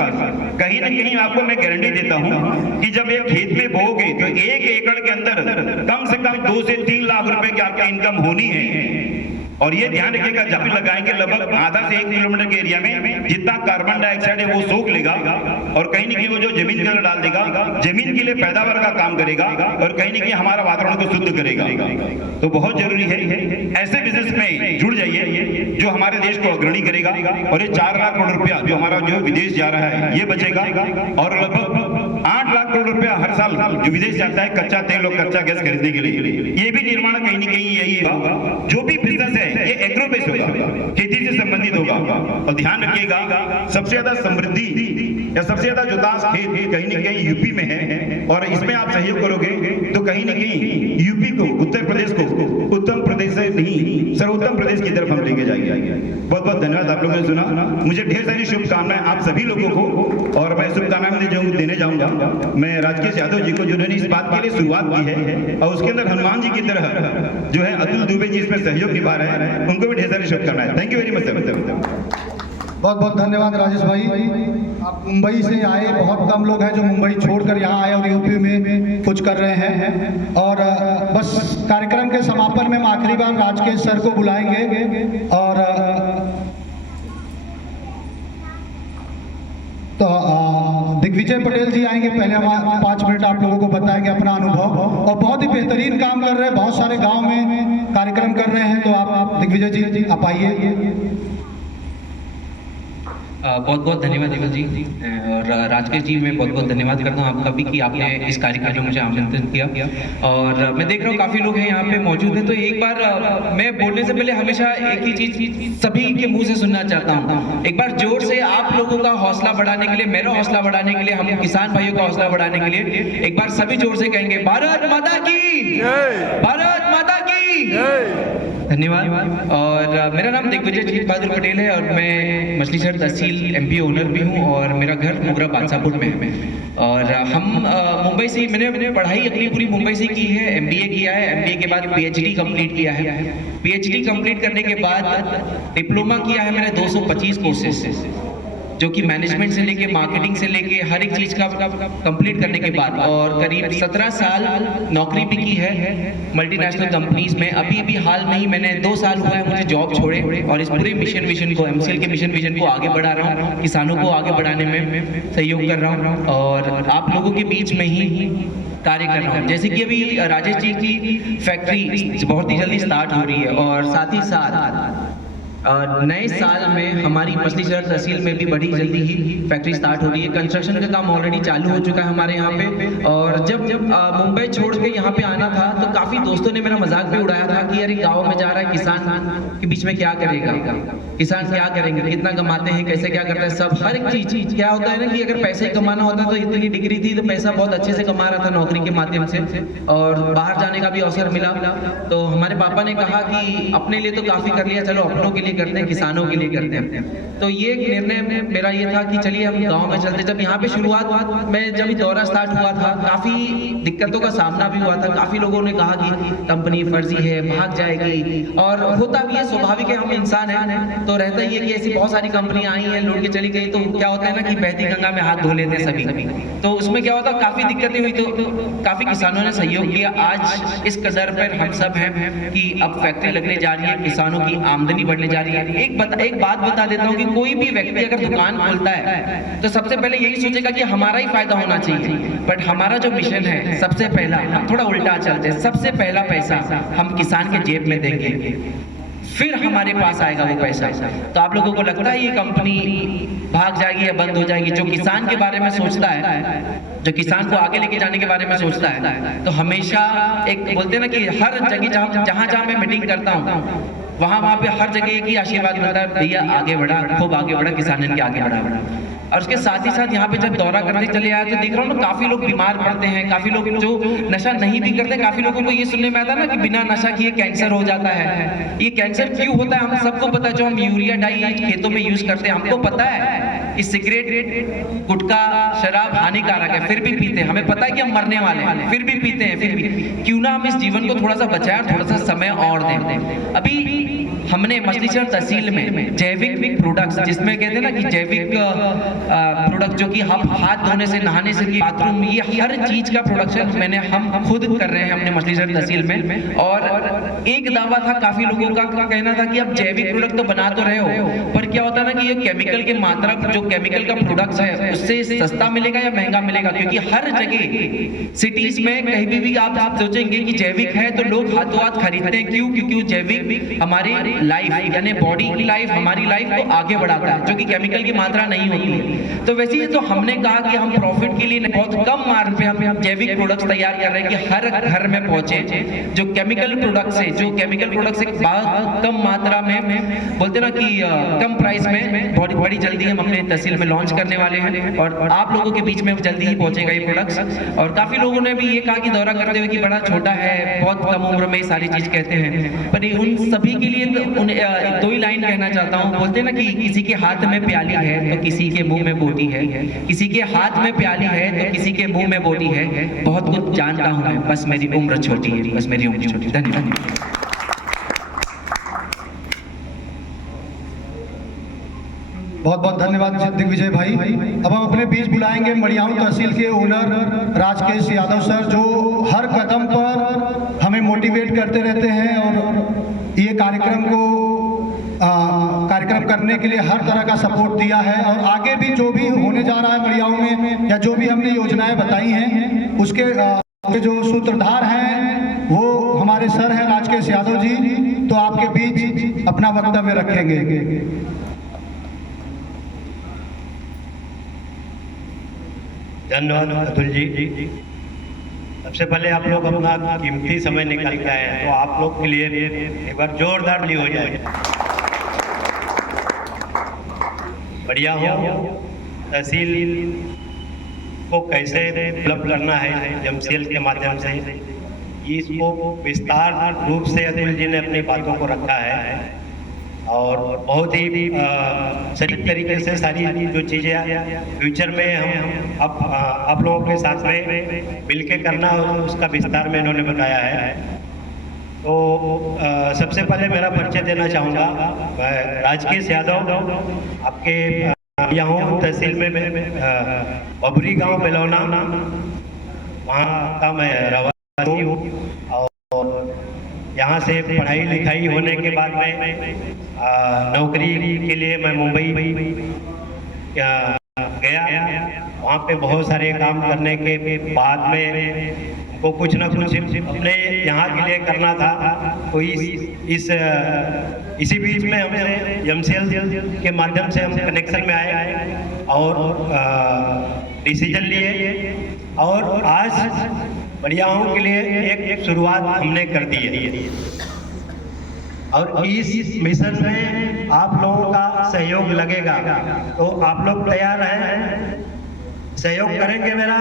कहीं ना कहीं आपको मैं गारंटी देता हूँ कि जब एक खेत में बोओगे तो 1 एकड़ के अंदर कम से कम 2 से 3 लाख रुपए की आपकी इनकम होनी है। और ये ध्यान रखिएगा जब भी लगाएंगे लगभग आधा से 1 किलोमीटर के एरिया में जितना कार्बन डाइऑक्साइड है वो सोख लेगा और कहीं न कहीं वो जो जमीन के अंदर डाल देगा, जमीन के लिए पैदावार का काम करेगा और कहीं न कहीं हमारा वातावरण को शुद्ध करेगा। तो बहुत जरूरी है ऐसे बिजनेस में जुड़ जाइए जो हमारे देश को अग्रणी करेगा और ये 4 लाख करोड़ रुपया जो हमारा जो विदेश जा रहा है ये बचेगा और लगभग 8 लाख करोड़ रुपया हर साल जो विदेश जाता है कच्चा तेल और कच्चा गैस खरीदने के लिए। ये भी निर्माण कहीं न कहीं यही होगा, जो भी बिजनेस है ये एग्रो बेस होगा, खेती से संबंधित होगा। और ध्यान रखिएगा सबसे ज्यादा समृद्धि या सबसे ज्यादा जोताश खेत कहीं न कहीं यूपी में है और इसमें आप सहयोग करोगे तो कहीं न कहीं यूपी को, उत्तर प्रदेश को उत्तम प्रदेश से नहीं सर्वोत्तम प्रदेश की तरफ हम लेके जाएंगे। बहुत बहुत धन्यवाद आप लोगों ने सुना। मुझे ढेर सारी शुभकामनाएं आप सभी लोगों को और मैं शुभकामनाएं देने जाऊंगा मैं राजकेश यादव जी को जिन्होंने इस बात के लिए शुरुआत की है और उसके अंदर हनुमान जी की तरह जो है अतुल दुबे जी इसमें सहयोग निभा रहे हैं, उनको भी ढेर सारी शुभकामनाएं। Thank you very much sir. बहुत बहुत धन्यवाद राजेश भाई। आप मुंबई से आए, बहुत कम लोग हैं जो मुंबई छोड़कर यहाँ आए और यूपी में कुछ कर रहे हैं। और बस कार्यक्रम के समापन में हम आखिरी बार राजकेश सर को बुलाएंगे और तो दिग्विजय पटेल जी आएंगे। पहले हम 5 मिनट आप लोगों को बताएंगे अपना अनुभव और बहुत ही बेहतरीन काम कर रहे हैं, बहुत सारे गाँव में कार्यक्रम कर रहे हैं। तो आप दिग्विजय जी आप आइए। बहुत बहुत धन्यवाद देवल जी और राजकेश जी मैं बहुत बहुत धन्यवाद करता हूँ आपका भी कि आपने इस कार्यक्रम में मुझे आमंत्रित किया। और मैं देख रहा हूँ काफ़ी लोग हैं यहाँ पे मौजूद हैं, तो एक बार मैं बोलने से पहले हमेशा एक ही चीज़ सभी के मुंह से सुनना चाहता हूँ। एक बार जोर से आप लोगों का हौसला बढ़ाने के लिए, मेरा हौसला बढ़ाने के लिए, हम किसान भाइयों का हौसला बढ़ाने के लिए एक बार सभी जोर से कहेंगे भारत माता की, भारत माता की। धन्यवाद। और मेरा नाम दिग्विजय जीत बहादुर पटेल है और मैं मछलीशहर तहसील एमपी ओनर भी हूँ और मेरा घर मोगरा बादशाहपुर में है। और हम मुंबई से, मैंने पढ़ाई अपनी पूरी मुंबई से की है, एमबीए किया है, एमबीए के बाद पीएचडी कंप्लीट किया है। पीएचडी कंप्लीट करने के बाद डिप्लोमा किया है मैंने 225 कोर्सेज से, जो कि मैनेजमेंट से लेके मार्केटिंग से लेके हर एक चीज़ का कंप्लीट करने के बाद और करीब 17 साल नौकरी भी की है मल्टीनेशनल कंपनीज में। अभी भी हाल में ही मैंने 2 साल हुआ है मुझे जॉब छोड़े और इस पूरे मिशन को, एमसीएल के मिशन विजन को आगे बढ़ा रहा हूँ, किसानों को आगे बढ़ाने में सहयोग कर रहा हूँ और आप लोगों के बीच में ही कार्य कर रहा हूँ। जैसे कि अभी राजेश जी की फैक्ट्री बहुत ही जल्दी स्टार्ट हो रही है और साथ ही साथ नए साल में हमारी मछली शहर तहसील में भी बड़ी जल्दी ही फैक्ट्री स्टार्ट हो रही है। कंस्ट्रक्शन का काम ऑलरेडी चालू हो चुका है हमारे यहाँ पे। और जब मुंबई छोड़ के यहाँ पे आना था तो काफी दोस्तों ने मेरा मजाक भी उड़ाया था कि यार गाँव में जा रहा है, किसान के बीच में क्या करेगा, किसान क्या करेंगे, कितना कमाते हैं, कैसे क्या करते हैं, सब हर एक चीज क्या होता है ना कि अगर पैसे कमाना होता तो इतनी डिग्री थी तो पैसा बहुत अच्छे से कमा रहा था नौकरी के माध्यम से और बाहर जाने का भी अवसर मिला। तो हमारे पापा ने कहा कि अपने लिए तो काफी कर लिया, चलो अपनों के लिए करते हैं, किसानों के लिए करते हैं। तो ये निर्णय मेरा ये था कि चलिए हम गांव में चलते। जब यहाँ पे शुरुआत में जब दौरा स्टार्ट हुआ था काफी दिक्कतों का सामना भी हुआ था। काफी लोगों ने कहा कि कंपनी फर्जी है, भाग जाएगी, और होता भी है, स्वाभाविक है, हम इंसान हैं तो रहता ही है कि ऐसी बहुत सारी कंपनियां आई हैं, लूट के चली गई। तो क्या होता है ना कि बहती गंगा में हाथ धो लेते हैं सभी। तो उसमें क्या होता, काफी दिक्कतें हुई। तो काफी किसानों ने सहयोग किया। आज इस कदर पर हम सब हैं कि अब फैक्ट्री लगने जा रही है, किसानों की आमदनी बढ़ने जा रही है। एक बात बता देता हूँ कि कोई भी व्यक्ति अगर दुकान खोलता है तो सबसे पहले यही सोचेगा कि हमारा ही फायदा होना चाहिए। बट हमारा जो मिशन है, सबसे पहला हम थोड़ा उल्टा चलते हैं। सबसे पहला पैसा हम किसान के जेब में देंगे, फिर हमारे पास आएगा वो पैसा। तो आप लोगों को लगता है ये कंपनी भाग जाएगी या बंद हो जाएगी? जो किसान के बारे में सोचता है, जो किसान को आगे लेके जाने के बारे में सोचता है, तो हमेशा एक बोलते हैं ना कि हर जगह जहां मैं मीटिंग करता हूँ वहां पे हर जगह एक ही आशीर्वाद मिलता है, भैया आगे बढ़ा, खूब आगे बढ़ा, किसान के आगे बढ़ा। और उसके साथ ही साथ यहाँ पे जब दौरा करने चले आए तो देख रहा हूँ ना काफी लोग बीमार पड़ते हैं। काफी लोग जो नशा नहीं भी करते, काफी लोगों को ये सुनने में आता है ना कि बिना नशा किए कैंसर हो जाता है। ये कैंसर क्यों होता है हम सबको पता है। जो हम यूरिया डाई खेतों में यूज करते हैं, हमको पता है कि सिगरेट, गुटखा, शराब हानिकारक है, फिर भी पीते हैं। हमें पता है कि हम मरने वाले हैं, फिर भी पीते हैं। फिर भी क्यों ना हम इस जीवन को थोड़ा सा बचाएं, थोड़ा सा समय और दें। अभी हमने मछली शहर तहसील में जैविक प्रोडक्ट्स, जिसमें कहते हैं ना कि जैविक प्रोडक्ट जो कि हम हाथ धोने से, नहाने से, बाथरूम, ये हर चीज का प्रोडक्शन हम खुद कर रहे हैं अपने मछली शहर तहसील में। और एक दावा था काफी लोगों का कहना था कि अब जैविक प्रोडक्ट तो बना तो रहे हो, पर क्या होता है ना कि ये केमिकल की मात्रा, जो केमिकल का प्रोडक्ट्स है उससे सस्ता मिलेगा या महंगा मिलेगा? क्योंकि हर जगह सिटीज में कहीं भी आप सोचेंगे कि जैविक है तो लोग हाथों हाथ खरीदते हैं। क्यों? क्योंकि जैविक हमारी लाइफ यानी बॉडी की लाइफ, हमारी लाइफ को आगे बढ़ाता है, जो कि केमिकल की मात्रा नहीं होती है। तो वैसे ही तो हमने कहा कि हम प्रॉफिट के लिए बहुत कम मार्ग पे हम जैविक प्रोडक्ट्स तैयार कर रहे हैं कि हर घर में पहुंचे। जो केमिकल प्रोडक्ट्स है, जो केमिकल प्रोडक्ट्स एक बहुत कम मात्रा में, बोलते ना कि कम प्राइस में बड़ी जल्दी हम अपने तहसील में लॉन्च करने वाले हैं और आप लोगों के बीच में जल्दी ही पहुंचेगा ये प्रोडक्ट्स। और काफी लोगों ने भी ये कहा कि दौरा करते हुए कि बड़ा छोटा है, बहुत कम उम्र में सारी चीज कहते हैं, पर उन सभी के लिए दो ही लाइन कहना चाहता हूँ। बोलते हैं ना कि किसी के हाथ में प्याली है तो किसी के मुंह में बोटी है, किसी के हाथ में प्याली है तो किसी के मुंह में बोटी है। बहुत कुछ जानता हूँ मैं, बस मेरी उम्र छोटी है, बस मेरी उम्र छोटी। धन्यवाद। बहुत बहुत धन्यवाद दिग्विजय भाई। अब हम अपने बीच बुलाएंगे मड़ियाऊ तहसील के ओनर राजकेश यादव सर, जो हर कदम पर हमें मोटिवेट करते रहते हैं और ये कार्यक्रम करने के लिए हर तरह का सपोर्ट दिया है। और आगे भी जो भी होने जा रहा है मड़ियाऊ में, या जो भी हमने योजनाएं बताई हैं, उसके जो सूत्रधार हैं वो हमारे सर हैं राजकेश यादव जी, तो आपके बीच अपना वक्तव्य रखेंगे। धन्यवाद अतुल जी। सबसे पहले आप लोग अपना कीमती समय निकाल के आए हैं, तो आप लोग के लिए एक बार जोरदार ताली हो जाए। बढ़िया हो तहसील को कैसे डेवलप करना है जमसेल के माध्यम से, इसको विस्तार रूप से अतुल जी ने अपनी बातों को रखा है और बहुत ही सटीक तरीके से सारी जो चीज़ें फ्यूचर में हम आप लोगों के साथ में मिलके करना, उसका विस्तार में इन्होंने बताया है। तो सबसे पहले मेरा परिचय देना चाहूँगा, राजकेश यादव, आपके यहाँ तहसील में बबरी गांव बेलौना, वहाँ का मैं रहवासी हूँ। और यहाँ से पढ़ाई लिखाई होने के बाद में नौकरी के लिए मैं मुंबई गया वहाँ पे बहुत सारे काम करने के बाद में वो कुछ ना कुछ अपने यहाँ के लिए करना था। तो इसी बीच में हमने एमसीएल के माध्यम से हम कनेक्शन में आए और डिसीजन लिए और आज बढ़ियाओं के लिए एक शुरुआत हमने कर दी है। और इस मिशन में आप लोगों का सहयोग लगेगा, तो आप लोग तैयार हैं? सहयोग करेंगे मेरा?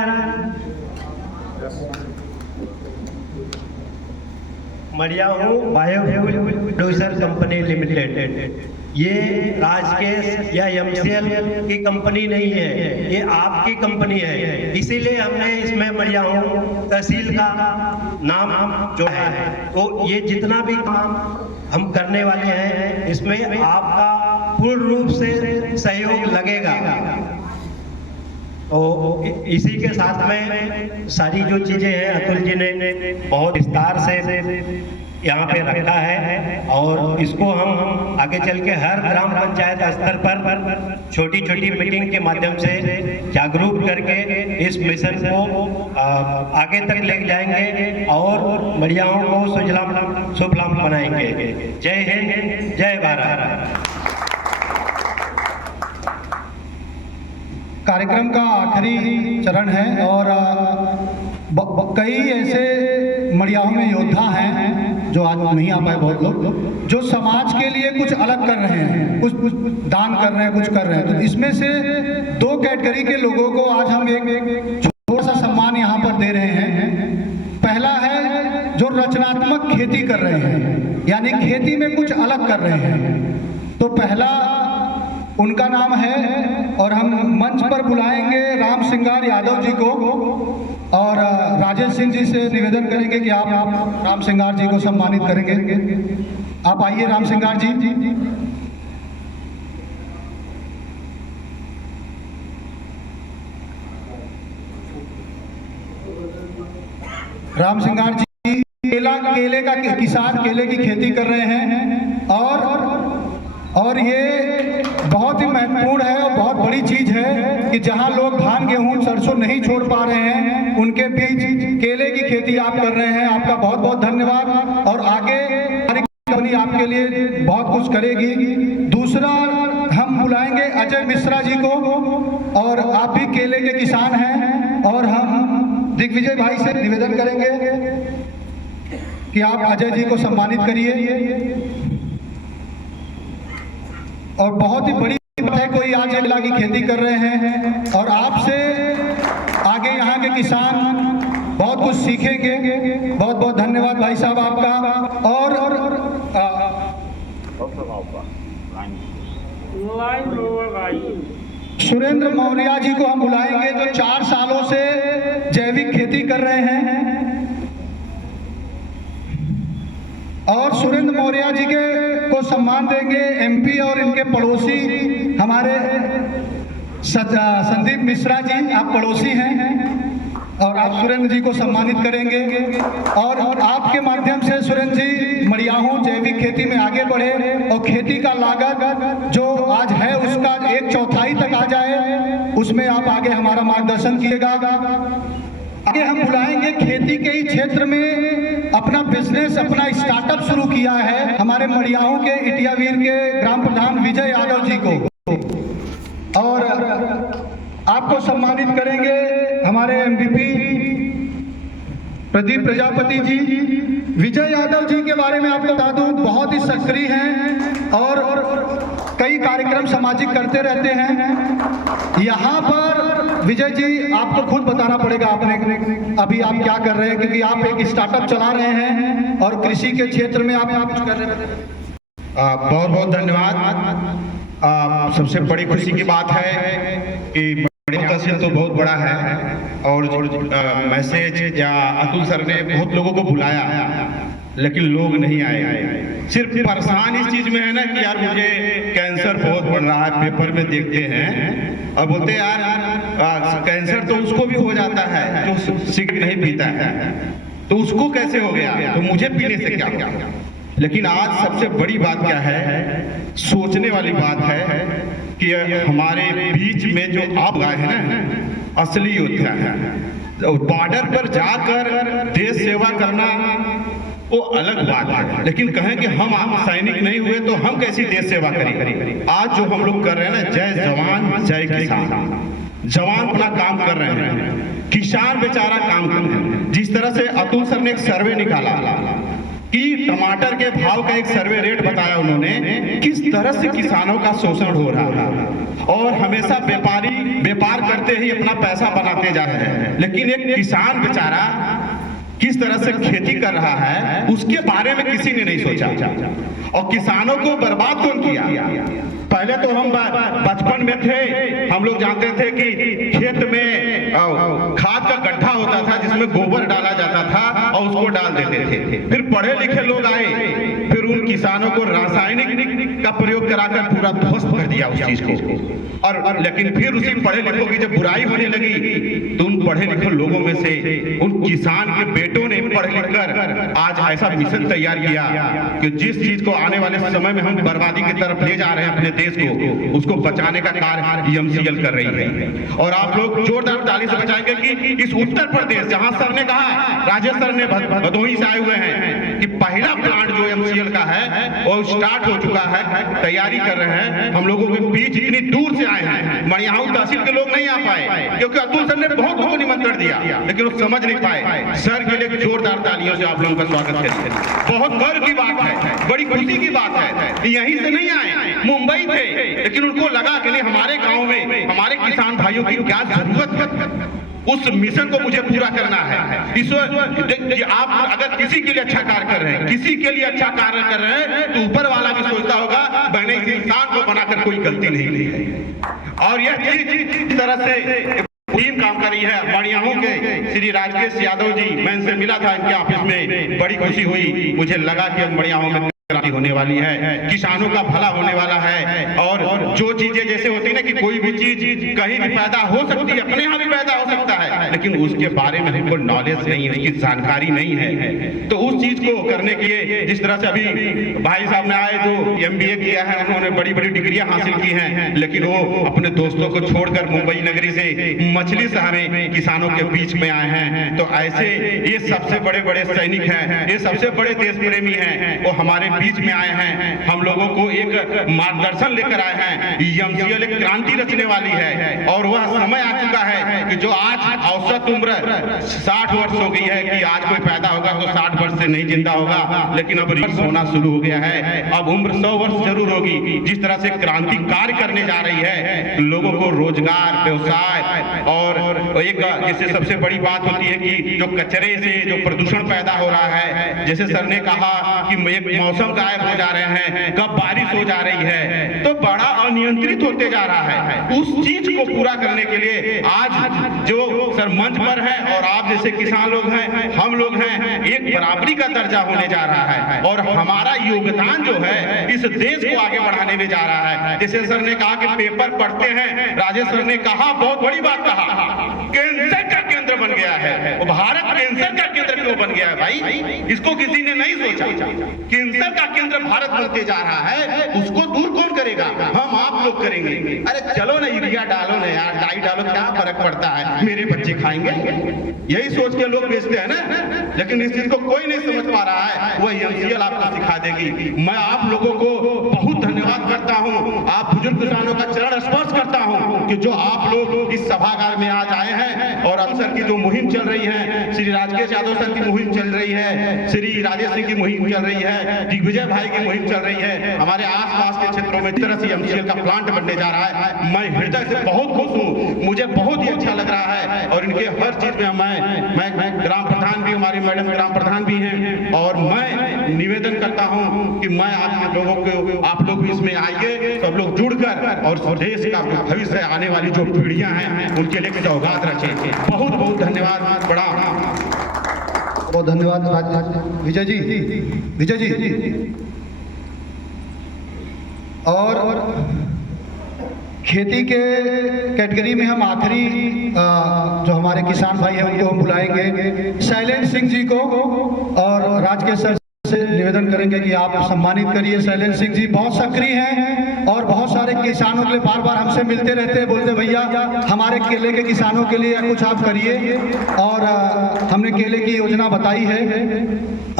Madiyahu biofuel producer company limited, ये राजकेश या एमसीएल की कंपनी नहीं है, ये आपकी कंपनी है। इसीलिए हमने इसमें मड़ियाहू तहसील का नाम जो है, तो ये जितना भी काम हम करने वाले हैं इसमें आपका पूर्ण रूप से सहयोग लगेगा। तो इसी के साथ में सारी जो चीज़ें हैं अतुल जी ने बहुत विस्तार से यहाँ पे रखा है और इसको हम आगे चल के हर ग्राम पंचायत स्तर पर छोटी छोटी मीटिंग के माध्यम से जागरूक करके इस मिशन को आगे तक ले जाएंगे और बढ़ियाओं को सुफलाम बनाएंगे। जय हिंद, जय भारत। कार्यक्रम का आखिरी चरण है और कई ऐसे मड़ियाहों में योद्धा हैं जो आज नहीं आ पाए, बहुत लोग जो समाज के लिए कुछ अलग कर रहे हैं, कुछ दान कर रहे हैं, कुछ कर रहे हैं। तो इसमें से 2 कैटेगरी के लोगों को आज हम एक छोटा सा सम्मान यहाँ पर दे रहे हैं। पहला है जो रचनात्मक खेती कर रहे हैं, यानी खेती में कुछ अलग कर रहे हैं। तो पहला उनका नाम है और हम मंच पर बुलाएंगे राम सिंगार यादव जी को और राजेश सिंह जी से निवेदन करेंगे कि आप राम सिंगार जी को सम्मानित करेंगे। आप आइए राम सिंगार जी। राम सिंगार जी केले का किसान केले की खेती कर रहे हैं और ये बहुत ही महत्वपूर्ण है और बहुत बड़ी चीज है कि जहां लोग धान गेहूं सरसों नहीं छोड़ पा रहे हैं उनके बीच केले की खेती आप कर रहे हैं। आपका बहुत बहुत धन्यवाद और आगे हमारी कंपनी आपके लिए बहुत कुछ करेगी। दूसरा हम बुलाएंगे अजय मिश्रा जी को और आप भी केले के किसान हैं और हम दिग्विजय भाई से निवेदन करेंगे कि आप अजय जी को सम्मानित करिए। और बहुत ही बड़ी बात है, कोई आज केला की खेती कर रहे हैं और आपसे आगे यहाँ के किसान बहुत कुछ सीखेंगे। बहुत बहुत धन्यवाद भाई साहब आपका। और सुरेंद्र मौर्य जी को हम बुलाएंगे जो 4 सालों से जैविक खेती कर रहे हैं और सुरेंद्र मौर्य जी को सम्मान देंगे एमपी और इनके पड़ोसी हमारे संदीप मिश्रा जी, आप पड़ोसी हैं और आप सुरेंद्र जी को सम्मानित करेंगे और आपके माध्यम से सुरेंद्र जी मड़ियाहू जैविक खेती में आगे बढ़े और खेती का लागत जो आज है उसका 1/4 तक आ जाए, उसमें आप आगे हमारा मार्गदर्शन कीजिएगा। आगे हम बुलाएंगे खेती के ही क्षेत्र में अपना बिजनेस अपना स्टार्टअप शुरू किया है हमारे मड़ियाहू के इटियावीर के ग्राम प्रधान विजय यादव जी को और आपको सम्मानित करेंगे हमारे एमवीपी प्रदीप प्रजापति जी। विजय यादव जी के बारे में आपको बता दूं बहुत ही सक्रिय हैं और कई कार्यक्रम सामाजिक करते रहते हैं। यहाँ पर विजय जी आपको खुद बताना पड़ेगा आपने अभी आप क्या कर रहे हैं, क्योंकि आप एक स्टार्टअप चला रहे हैं और कृषि के क्षेत्र में आप कुछ कर रहे हैं। बहुत बहुत धन्यवाद। सबसे बड़ी खुशी की बात है कि तहसील तो बहुत बड़ा है और मैसेज या अतुल सर ने बहुत लोगों को बुलाया लेकिन लोग नहीं आए। सिर्फ परेशान इस चीज में है ना कि यार मुझे कैंसर बहुत बढ़ रहा है, पेपर में देखते हैं और बोलते यार कैंसर तो उसको भी हो जाता है जो सिगरेट नहीं पीता है, तो उसको कैसे हो गया, तो मुझे पीने से क्या होगा। लेकिन आज सबसे बड़ी बात क्या है, सोचने वाली बात है कि हमारे बीच में जो आप आए हैं ना असली योद्धा है। बॉर्डर पर जाकर देश सेवा करना वो अलग बात है, लेकिन कहें कि हम सैनिक नहीं हुए तो हम कैसी देश सेवा करें। आज जो हम लोग कर रहे हैं ना, जय जवान जय किसान, जवान अपना काम कर रहे हैं, किसान बेचारा काम कर रहे हैं। जिस तरह से अतुल सर ने एक सर्वे निकाला कि टमाटर के भाव का एक सर्वे रेट बताया उन्होंने, किस तरह से किसानों का शोषण हो रहा है और हमेशा व्यापारी व्यापार करते ही अपना पैसा बनाते जा रहे हैं, लेकिन एक किसान बेचारा किस तरह से खेती कर रहा है उसके बारे में किसी ने नहीं सोचा। और किसानों को बर्बाद कौन किया? पहले तो हम बचपन में थे, हम लोग जानते थे कि खेत में खाद का गड्ढा होता था जिसमें गोबर डाला जाता था और उसको डाल देते थे। फिर पढ़े लिखे लोग आए, फिर उन किसानों को रासायनिक का प्रयोग कराकर पूरा ध्वस्त कर दिया उस चीज को। और लेकिन फिर उसी पढ़े लिखों की जब बुराई होने लगी तो उन पढ़े लिखे लोगों में से उन किसान के बेटों ने पढ़ लिख कर आज ऐसा मिशन तैयार किया कि जिस चीज को आने वाले समय में हम बर्बादी की तरफ ले जा रहे हैं अपने देश को, उसको बचाने का कार्य एमसीएल कर रही है। और आप लोग जोरदार ताली से बचाएंगे कि इस उत्तर प्रदेश, जहां सर ने कहा, राजेश सर ने भदोही से आए हुए हैं कि पहला प्लांट जो एमसीएल का है वो स्टार्ट हो चुका है, तैयारी कर रहे हैं। हम लोगों के बीच इतनी दूर से आए हैं, मड़ियाहू तहसील के लोग नहीं आ पाए क्योंकि अतुल सर ने बहुत लोगों को निमंत्रण दिया, लेकिन वो समझ नहीं पाए। सर के लिए जोरदार तालियों से आप लोगों का स्वागत है। बहुत गर्व की बात है, बड़ी खुशी की बात है। यहीं से नहीं आए, मुंबई थे, लेकिन उनको लगा कि नहीं, हमारे गांव में हमारे किसान भाइयों की क्या जरूरत है, उस मिशन को मुझे पूरा करना है। आप अगर किसी के लिए अच्छा कार्य कर रहे हैं, किसी के लिए अच्छा कार्य कर रहे हैं तो ऊपर वाला भी सोचता होगा मैंने इस इंसान को बनाकर कोई गलती नहीं की है। और यह चीज इस तरह से टीम काम कर रही है। मड़ियाहू के श्री राजेश यादव जी, मैं इनसे मिला था इनके ऑफिस में, बड़ी खुशी हुई, मुझे लगा कि मड़ियाहू में क्रांति होने वाली है, किसानों का भला होने वाला है। और जो चीजें जैसे होती है ना कि कोई भी चीज कहीं भी पैदा हो सकती है, अपने यहाँ भी पैदा हो सकता है, लेकिन उसके बारे में हमको नॉलेज नहीं है, उसकी जानकारी नहीं है। तो उस चीज को करने के लिए जिस तरह से अभी भाई साहब ने आए जो MBA किया है, उन्होंने बड़ी बड़ी डिग्रियां हासिल की हैं, लेकिन वो अपने दोस्तों को छोड़कर मुंबई नगरी से मछली शहर में किसानों के बीच में आए हैं। तो ऐसे ये सबसे बड़े बड़े सैनिक हैं, ये सबसे बड़े देश प्रेमी हैं, वो हमारे बीच में आए हैं। हम लोगों को एक मार्गदर्शन लेकर आए हैं। एमसीएल एक क्रांति रचने वाली है और वह समय आ चुका है कि जो आज औसत उम्र 60 वर्ष हो गई है कि आज कोई पैदा होगा तो 60 वर्ष से नहीं जिंदा होगा, लेकिन अब रिवर्स होना शुरू हो गया है। अब उम्र 100 वर्ष जरूर होगी। जिस तरह से क्रांति कार्य करने जा रही है, लोगों को रोजगार, व्यवसाय और एक जैसे सबसे बड़ी बात होती है कि जो कचरे से जो प्रदूषण पैदा हो रहा है, जैसे सर ने कहा कि एक मौसम गायब हो जा रहे हैं, कब बारिश हो जा रही है, तो बड़ा अनियंत्रित होते जा रहा है। उस चीज को पूरा करने के लिए आज जो सर मंच पर है और आप जैसे किसान लोग हैं, हम लोग हैं, एक बराबरी का दर्जा होने जा रहा है और हमारा योगदान जो है इस देश को आगे बढ़ाने में जा रहा है। जैसे सर ने कहा कि पेपर पढ़ते हैं, राजेश सर ने कहा, बहुत बड़ी बात कहा, कैंसर का केंद्र बन गया है। वो भारत कैंसर का केंद्र क्यों बन गया है भाई? इसको किसी ने नहीं सोचा। कैंसर का केंद्र भारत बनते जा रहा है, उसको दूर कौन करेगा? हम आप लोग करेंगे। अरे चलो ना, यूरिया डालो ना यार, डाई डालो, क्या फर्क पड़ता है, मेरे बच्चे खाएंगे, यही सोच के लोग बेचते हैं ना। लेकिन इस चीज को कोई नहीं समझ पा रहा है, वह एमसीएल आपको सिखा देगी। मैं आप लोगों को बहुत धन्यवाद करता हूं, आप बुजुर्ग किसानों का चरण स्पर्श करता हूं कि जो आप लोग इस सभागार में आज आए हैं और अफसर की जो मुहिम चल रही है, श्री राजेश यादव सर की मुहिम चल रही है, श्री राजेश सिंह की मुहिम चल रही है, दिग्विजय भाई की मुहिम चल रही है, हमारे आसपास के क्षेत्रों में तरह से एमसीएल का प्लांट बनने जा रहा है। मैं हृदय से बहुत खुश हूँ, मुझे बहुत ही अच्छा लग रहा है। और इनके हर चीज में मैं ग्राम प्रधान भी, हमारी मैडम ग्राम प्रधान भी हैं, और मैं निवेदन करता हूँ कि मैं आप लोगों को, आप लोग भी इसमें आइए, सब लोग जुड़कर और देश का भविष्य आने वाली जो पीढ़ियां हैं उनके लिए सौगात रखें। बहुत बहुत धन्यवाद। बड़ा बहुत धन्यवाद विजय जी। और खेती के कैटेगरी में हम आखिरी जो हमारे किसान भाई हैं उनको हम बुलाएंगे, शैलेंद्र सिंह जी को, और राजकेश सर से निवेदन करेंगे कि आप सम्मानित करिए। शैलेंद्र सिंह जी बहुत सक्रिय हैं और बहुत सारे किसानों के लिए बार बार हमसे मिलते रहते हैं, बोलते भैया हमारे केले के किसानों के लिए कुछ आप करिए। और हमने केले की योजना बताई है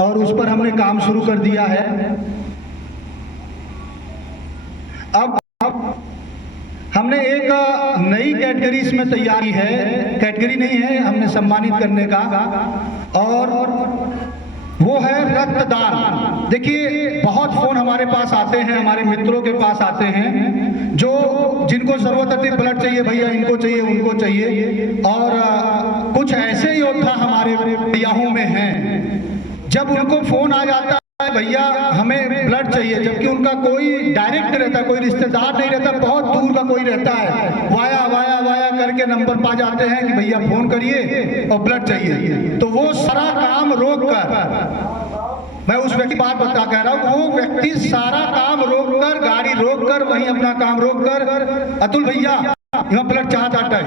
और उस पर हमने काम शुरू कर दिया है। अब हमने एक नई कैटेगरी इसमें तैयारी है, कैटेगरी नहीं है, हमने सम्मानित करने का, और वो है रक्तदान। देखिए बहुत फोन हमारे पास आते हैं, हमारे मित्रों के पास आते हैं, जो जिनको जरूरत होती है ब्लड चाहिए भैया, इनको चाहिए उनको चाहिए, और कुछ ऐसे योद्धा हमारे भैयाओं में हैं, जब उनको फोन आ जाता है भैया हमें ब्लड चाहिए, जबकि उनका कोई डायरेक्ट रहता, कोई रिश्तेदार नहीं रहता, बहुत दूर का कोई रहता है, वाया वाया वाया करके नंबर पा जाते हैं कि भैया फोन करिए और ब्लड चाहिए, तो वो सारा काम रोक कर, मैं उस व्यक्ति बात बता कह रहा हूँ, वो व्यक्ति सारा काम रोक कर, गाड़ी रोक कर, वहीं अपना काम रोक कर, अतुल भैया यहाँ ब्लड चाहता है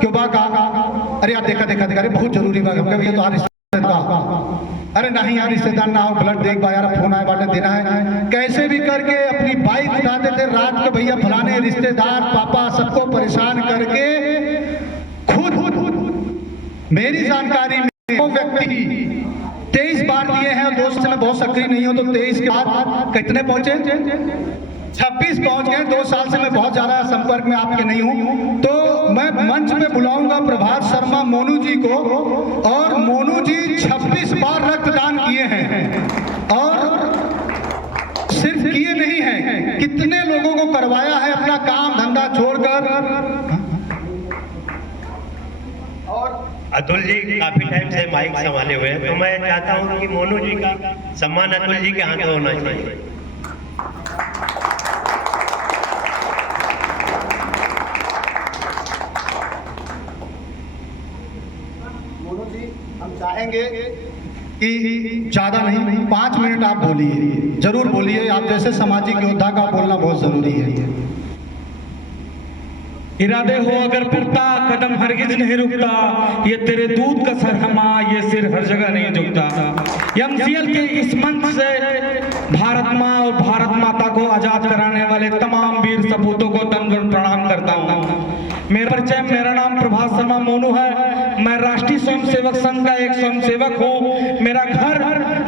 क्यों बा कहा, अरे यार देखा देखा देखा, अरे बहुत जरूरी बात है भैया, तो अरे नहीं यार रिश्तेदार ना हो, ब्लड देख बा यार, फोन आया बाटे देना है, कैसे भी करके अपनी बाइक उठाते थे रात के, भैया फलाने रिश्तेदार पापा सबको परेशान करके, खुद मेरी जानकारी में वो व्यक्ति 23 बार दिए हैं, दोस्त में बहुत सक्रिय नहीं हो तो 23 के बाद कितने पहुंचे, 26 पहुंच गए। 2 साल से मैं बहुत ज्यादा संपर्क में आपके नहीं हूं, तो मैं मंच पे बुलाऊंगा प्रभात शर्मा मोनू जी को, और मोनू जी 26 बार रक्तदान किए हैं, और सिर्फ किए नहीं हैं, कितने लोगों को करवाया है अपना काम धंधा छोड़कर। और अतुल जी काफी टाइम से माइक संभाले हुए हैं, तो मैं चाहता हूं कि मोनू जी का सम्मान अतुल जी के हाथ में होना चाहिए। हम चाहेंगे कि ज्यादा नहीं 5 मिनट आप बोलिए, जरूर बोलिए, आप जैसे सामाजिक योद्धा का बोलना बहुत जरूरी है। इरादे हो अगर पुख्ता कदम हरगिज नहीं रुकता, ये तेरे दूध का सरहमा ये सिर हर जगह नहीं झुकता। एमसीएल के इस मंच से भारत माँ और भारत माता को आजाद कराने वाले तमाम वीर सपूतों को दंड प्रणाम करता हूँ। मेरा परिचय, मेरा नाम प्रभात शर्मा मोनू है, मैं राष्ट्रीय स्वयंसेवक संघ का एक स्वयंसेवक हूँ। मेरा घर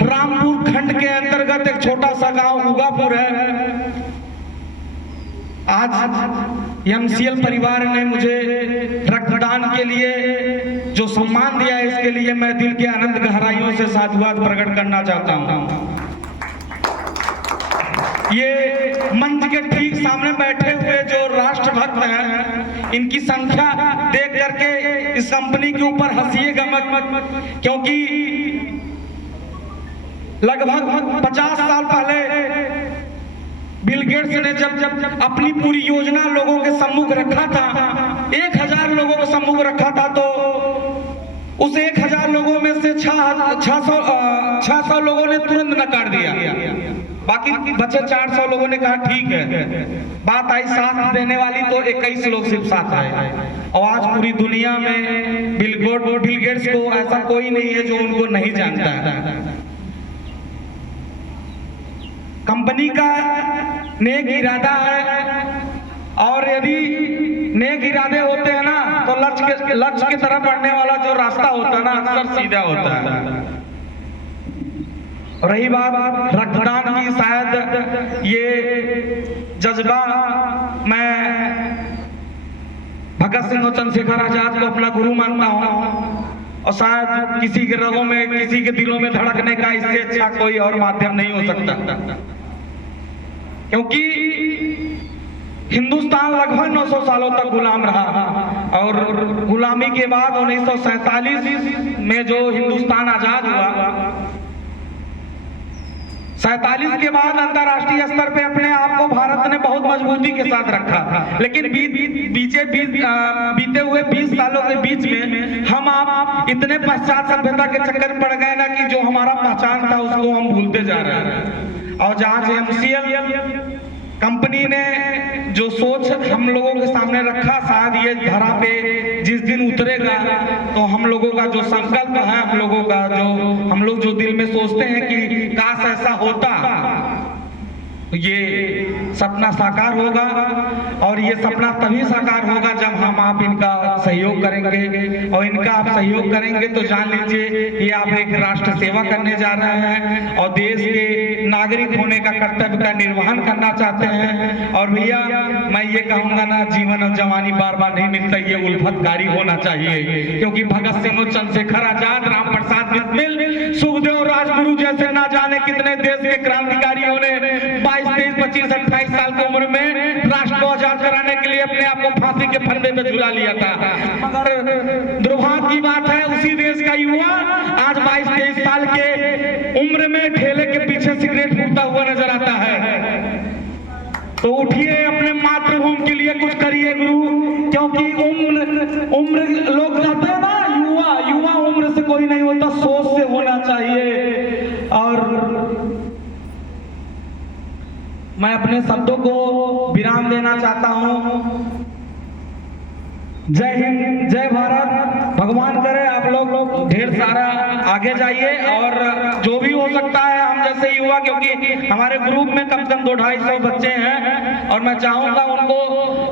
रामपुर खंड के अंतर्गत एक छोटा सा गांव उगापुर है। आज एमसीएल परिवार ने मुझे रक्तदान के लिए जो सम्मान दिया है, इसके लिए मैं दिल के अनंत गहराइयों से साधुवाद प्रकट करना चाहता हूं। ये मंच के ठीक सामने बैठे हुए जो राष्ट्रभक्त हैं, इनकी संख्या देख करके इस कंपनी के ऊपर हंसिएगा मत, क्योंकि लगभग 50 साल पहले बिल गेट्स ने जब अपनी पूरी योजना लोगों के सम्मुख रखा था, 1000 लोगों के सम्मुख रखा था, तो उस 1000 लोगों में से 600 लोगों ने तुरंत नकार दिया, बाकी बचे 400 लोगों ने कहा ठीक है। बात आई साथ देने वाली तो 21 लोग सिर्फ साथ आए, और आज पूरी दुनिया में बिल गेट्स को ऐसा कोई नहीं है जो उनको नहीं जानता है। कंपनी का नेक इरादा है, और यदि नेक इरादे होते हैं ना, तो लक्ष्य की तरफ बढ़ने वाला जो रास्ता होता है ना, अक्सर सीधा होता है। रही बात रक्तदान की, शायद ये जज्बा मैं भगत सिंह और चंद्रशेखर आजाद को अपना गुरु मानता हूँ, और शायद किसी के रगों में, किसी के दिलों में धड़कने का इससे अच्छा कोई और माध्यम नहीं हो सकता, क्योंकि हिंदुस्तान लगभग 900 सालों तक गुलाम रहा, और गुलामी के बाद 1947 में जो हिंदुस्तान आजाद हुआ, 47 के बाद अंतर्राष्ट्रीय स्तर पे अपने आप को भारत ने बहुत मजबूती के साथ रखा, लेकिन बीते हुए 20 सालों के बीच में हम आप इतने पश्चात सभ्यता के चक्कर में पड़ गए ना, कि जो हमारा पहचान था उसको हम भूलते जा रहे हैं। और जहां से एमसीएल कंपनी ने जो सोच हम लोगों के सामने रखा, शायद ये धरा पे जिस दिन उतरेगा, तो हम लोगों का जो संकल्प है, हम लोगों का जो हम लोग जो दिल में सोचते हैं कि काश ऐसा होता, ये सपना साकार होगा, और ये सपना तभी साकार होगा जब हम आप इनका सहयोग करेंगे, और इनका आप सहयोग करेंगे तो जान लीजिए ये आप एक राष्ट्र सेवा करने जा रहे हैं और देश के नागरिक होने का कर्तव्य का निर्वहन करना चाहते हैं। और भैया मैं ये कहूँगा ना, जीवन और जवानी बार बार नहीं मिलता, ये उल्फतकारी होना चाहिए, क्योंकि भगत सिंह, चंद्रशेखर आजाद, राम प्रसाद बिस्मिल, सुखदेव राजगुरु जैसे ना जाने कितने देश के क्रांतिकारियों ने 22, 23, 25, 28 साल की उम्र में राष्ट्र को आजाद कराने के लिए अपने आप को फांसी के फंदे पे झुला लिया था। मगर दुर्भाग्य की बात है, उसी देश का युवा आज 22, 23 साल के उम्र में ठेले के पीछे सिगरेट फूकता हुआ नजर आता है। तो उठिए, अपने मातृभूमि के लिए कुछ करिए गुरु, क्योंकि उम्र लोग कहते हैं ना, युवा उम्र से कोई नहीं होता, सोच से होना चाहिए। और मैं अपने शब्दों को विराम देना चाहता हूं। जय हिंद, जय भारत। भगवान करे आप लोग ढेर सारा आगे जाइए, और जो भी हो सकता है हम जैसे युवा, क्योंकि हमारे ग्रुप में कम से कम 200-250 बच्चे हैं, और मैं चाहूंगा उनको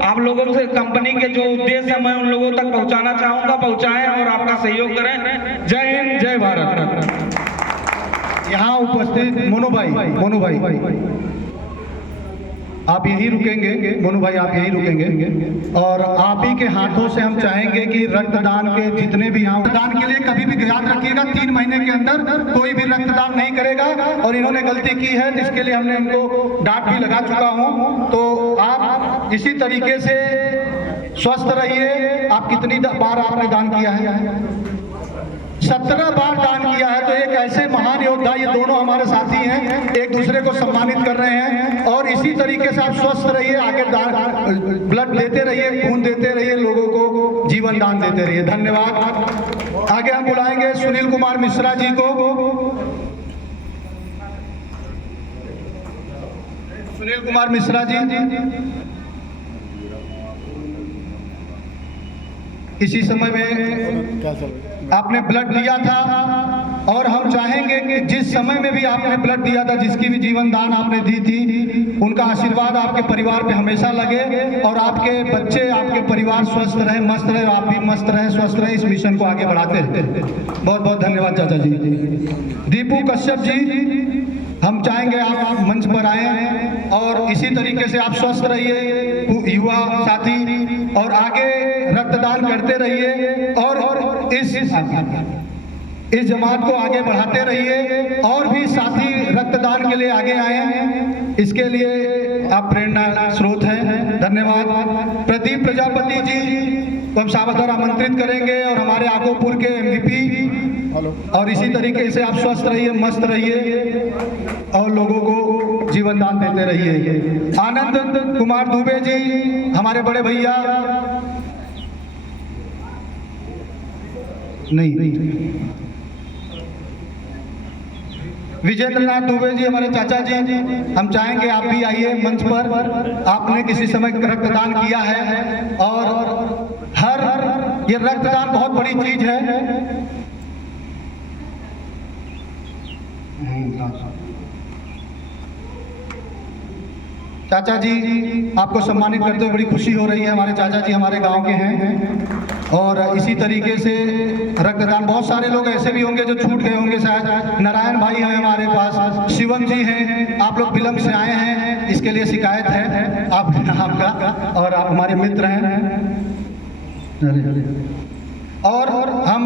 आप लोगों से कंपनी के जो उद्देश्य है मैं उन लोगों तक पहुंचाना चाहूंगा, पहुंचाएं और आपका सहयोग करें। जय हिंद, जय भारत। यहाँ उपस्थित मोनू भाई आप यहीं रुकेंगे, मोनू भाई आप यहीं रुकेंगे, और आप ही के हाथों से हम चाहेंगे कि रक्तदान के जितने भी यहाँ रक्तदान के लिए कभी भी याद रखिएगा, 3 महीने के अंदर कोई भी रक्तदान नहीं करेगा। और इन्होंने गलती की है जिसके लिए हमने इनको डांट भी लगा चुका हूँ। तो आप इसी तरीके से स्वस्थ रहिए। आप कितनी बार आपने दान किया है? 17 बार दान किया है। तो एक ऐसे महान योद्धा, ये दोनों हमारे साथी हैं, एक दूसरे को सम्मानित कर रहे हैं। और इसी तरीके से आप स्वस्थ रहिए, आगे दान ब्लड देते रहिए, खून देते रहिए, लोगों को जीवन दान देते रहिए। धन्यवाद। आगे हम बुलाएंगे सुनील कुमार मिश्रा जी को। सुनील कुमार मिश्रा जी इसी समय में आपने ब्लड दिया था, और हम चाहेंगे कि जिस समय में भी आपने ब्लड दिया था, जिसकी भी जीवन दान आपने दी थी, उनका आशीर्वाद आपके परिवार पे हमेशा लगे, और आपके बच्चे, आपके परिवार स्वस्थ रहे, मस्त रहे, आप भी मस्त रहे, स्वस्थ रहे, इस मिशन को आगे बढ़ाते हैं। बहुत बहुत धन्यवाद चाचा जी। दीपू कश्यप जी, हम चाहेंगे आप मंच पर आए, और इसी तरीके से आप स्वस्थ रहिए युवा साथी, और आगे रक्तदान करते रहिए, और इस जमात को आगे बढ़ाते रहिए, और भी साथी रक्तदान के लिए आगे आए हैं, इसके लिए आप प्रेरणा स्रोत हैं। धन्यवाद। प्रदीप प्रजापति जी को हम सावधान आमंत्रित करेंगे, और हमारे आकोपुर के MVP, और इसी तरीके से आप स्वस्थ रहिए, मस्त रहिए, और लोगों को जीवन दान देते रहिए। आनंद कुमार दुबे जी, हमारे बड़े भैया, नहीं विजेंद्र नाथ दुबे जी, हमारे चाचा जी, हम चाहेंगे आप भी आइए मंच पर। आपने किसी समय रक्तदान किया है, और ये रक्तदान बहुत बड़ी चीज है। चाचा जी आपको सम्मानित करते हुए बड़ी खुशी हो रही है। हमारे चाचा जी हमारे गांव के हैं, और इसी तरीके से रक्तदान, बहुत सारे लोग ऐसे भी होंगे जो छूट गए होंगे शायद। नारायण भाई हैं हमारे पास, शिवम जी हैं, आप लोग विलम्ब से आए हैं, इसके लिए शिकायत है आपका, और आप हमारे मित्र हैं। और हम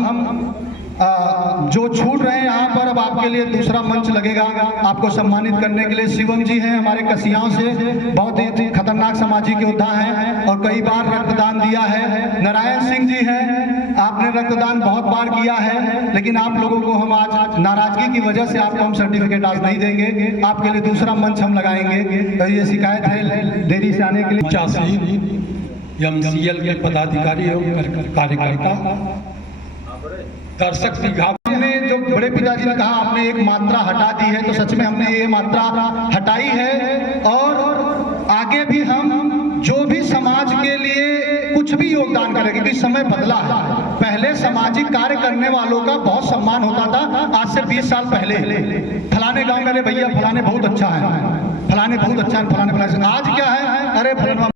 जो छूट रहे हैं यहाँ पर, अब आपके लिए दूसरा मंच लगेगा आपको सम्मानित करने के लिए। शिवम जी हैं हमारे कसियाओं से, बहुत ही खतरनाक सामाजिक योद्धा हैं, और कई बार रक्तदान दिया है। नारायण सिंह जी हैं, आपने रक्तदान बहुत बार किया है, लेकिन आप लोगों को हम आज नाराजगी की वजह से आपको हम सर्टिफिकेट आज नहीं देंगे, आपके लिए दूसरा मंच हम लगाएंगे। तो ये शिकायत है देरी से आने के लिए। MCL के पदाधिकारी एवं कार्यकर्ता, दर्शक हमने जो बड़े पिताजी ने कहा, आपने एक मात्रा हटा दी है, तो सच में हमने ये मात्रा हटाई है, और आगे भी हम जो भी समाज के लिए कुछ भी योगदान करें क्योंकि समय बदला है। पहले सामाजिक कार्य करने वालों का बहुत सम्मान होता था, आज से 20 साल पहले। फलाने गांव मेरे भैया फलाने बहुत अच्छा है, फलाने बहुत अच्छा है, फलाने। आज क्या है, अरे फलाना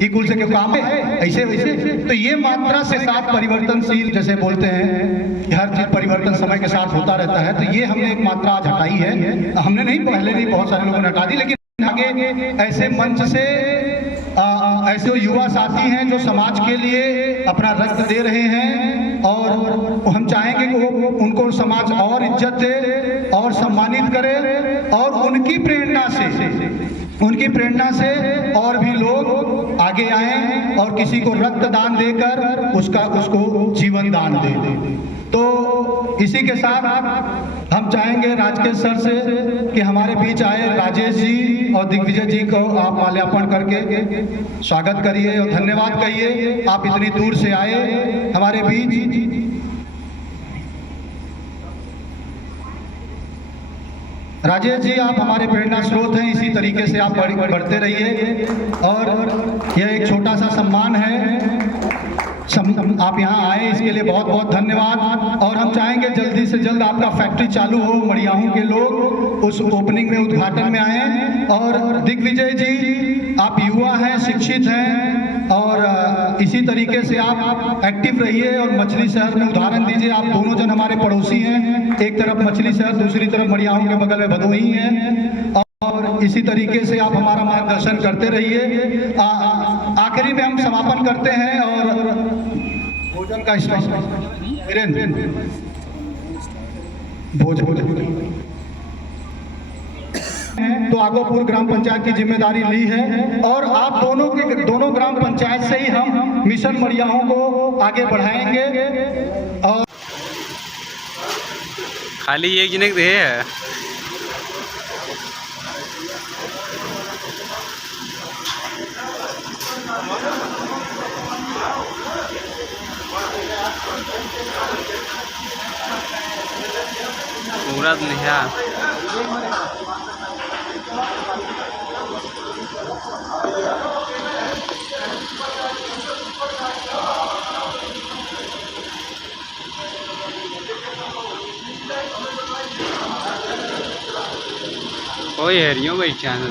ही कुल से क्यों काम है, ऐसे वैसे। तो ये मात्रा से साथ परिवर्तनशील जैसे बोलते हैं कि हर चीज परिवर्तन समय के साथ होता रहता है, तो ये हमने एक मात्रा आज हटाई है। हमने नहीं, पहले नहीं, बहुत सारे लोगों ने हटा दी, लेकिन आगे ऐसे मंच से ऐसे युवा साथी हैं जो समाज के लिए अपना रक्त दे रहे हैं, और हम चाहेंगे कि वो उनको समाज और इज्जत दे और सम्मानित करे, और उनकी प्रेरणा से और भी लोग आगे आएं और किसी को रक्तदान देकर उसको जीवन दान दे। तो इसी के साथ हम चाहेंगे राजकेश सर से कि हमारे बीच आए राजेश जी और दिग्विजय जी को आप माल्यार्पण करके स्वागत करिए और धन्यवाद कहिए, आप इतनी दूर से आए हमारे बीच। राजेश जी, आप हमारे प्रेरणा स्रोत हैं, इसी तरीके से आप बढ़ते रहिए। और यह एक छोटा सा सम्मान है, आप यहाँ आए इसके लिए बहुत बहुत धन्यवाद। और हम चाहेंगे जल्दी से जल्द आपका फैक्ट्री चालू हो, मड़ियाहू के लोग उस ओपनिंग में, उद्घाटन में आए। और दिग्विजय जी, आप युवा हैं, शिक्षित हैं, और इसी तरीके से आप एक्टिव रहिए और मछली शहर में उदाहरण दीजिए। आप दोनों जन हमारे पड़ोसी हैं, एक तरफ मछली शहर, दूसरी तरफ मड़ियाहू के बगल में भदोही है, और इसी तरीके से आप हमारा मार्गदर्शन करते रहिए। आखिरी में हम समापन करते हैं और भोजन का भोजन तो आगोपुर ग्राम पंचायत की जिम्मेदारी ली है, और आप दोनों ग्राम पंचायत से ही हम मिशन मड़ियाहू को आगे बढ़ाएंगे। और खाली एक जिने दे है पूरा नहीं कोई हरियो भाई चैनल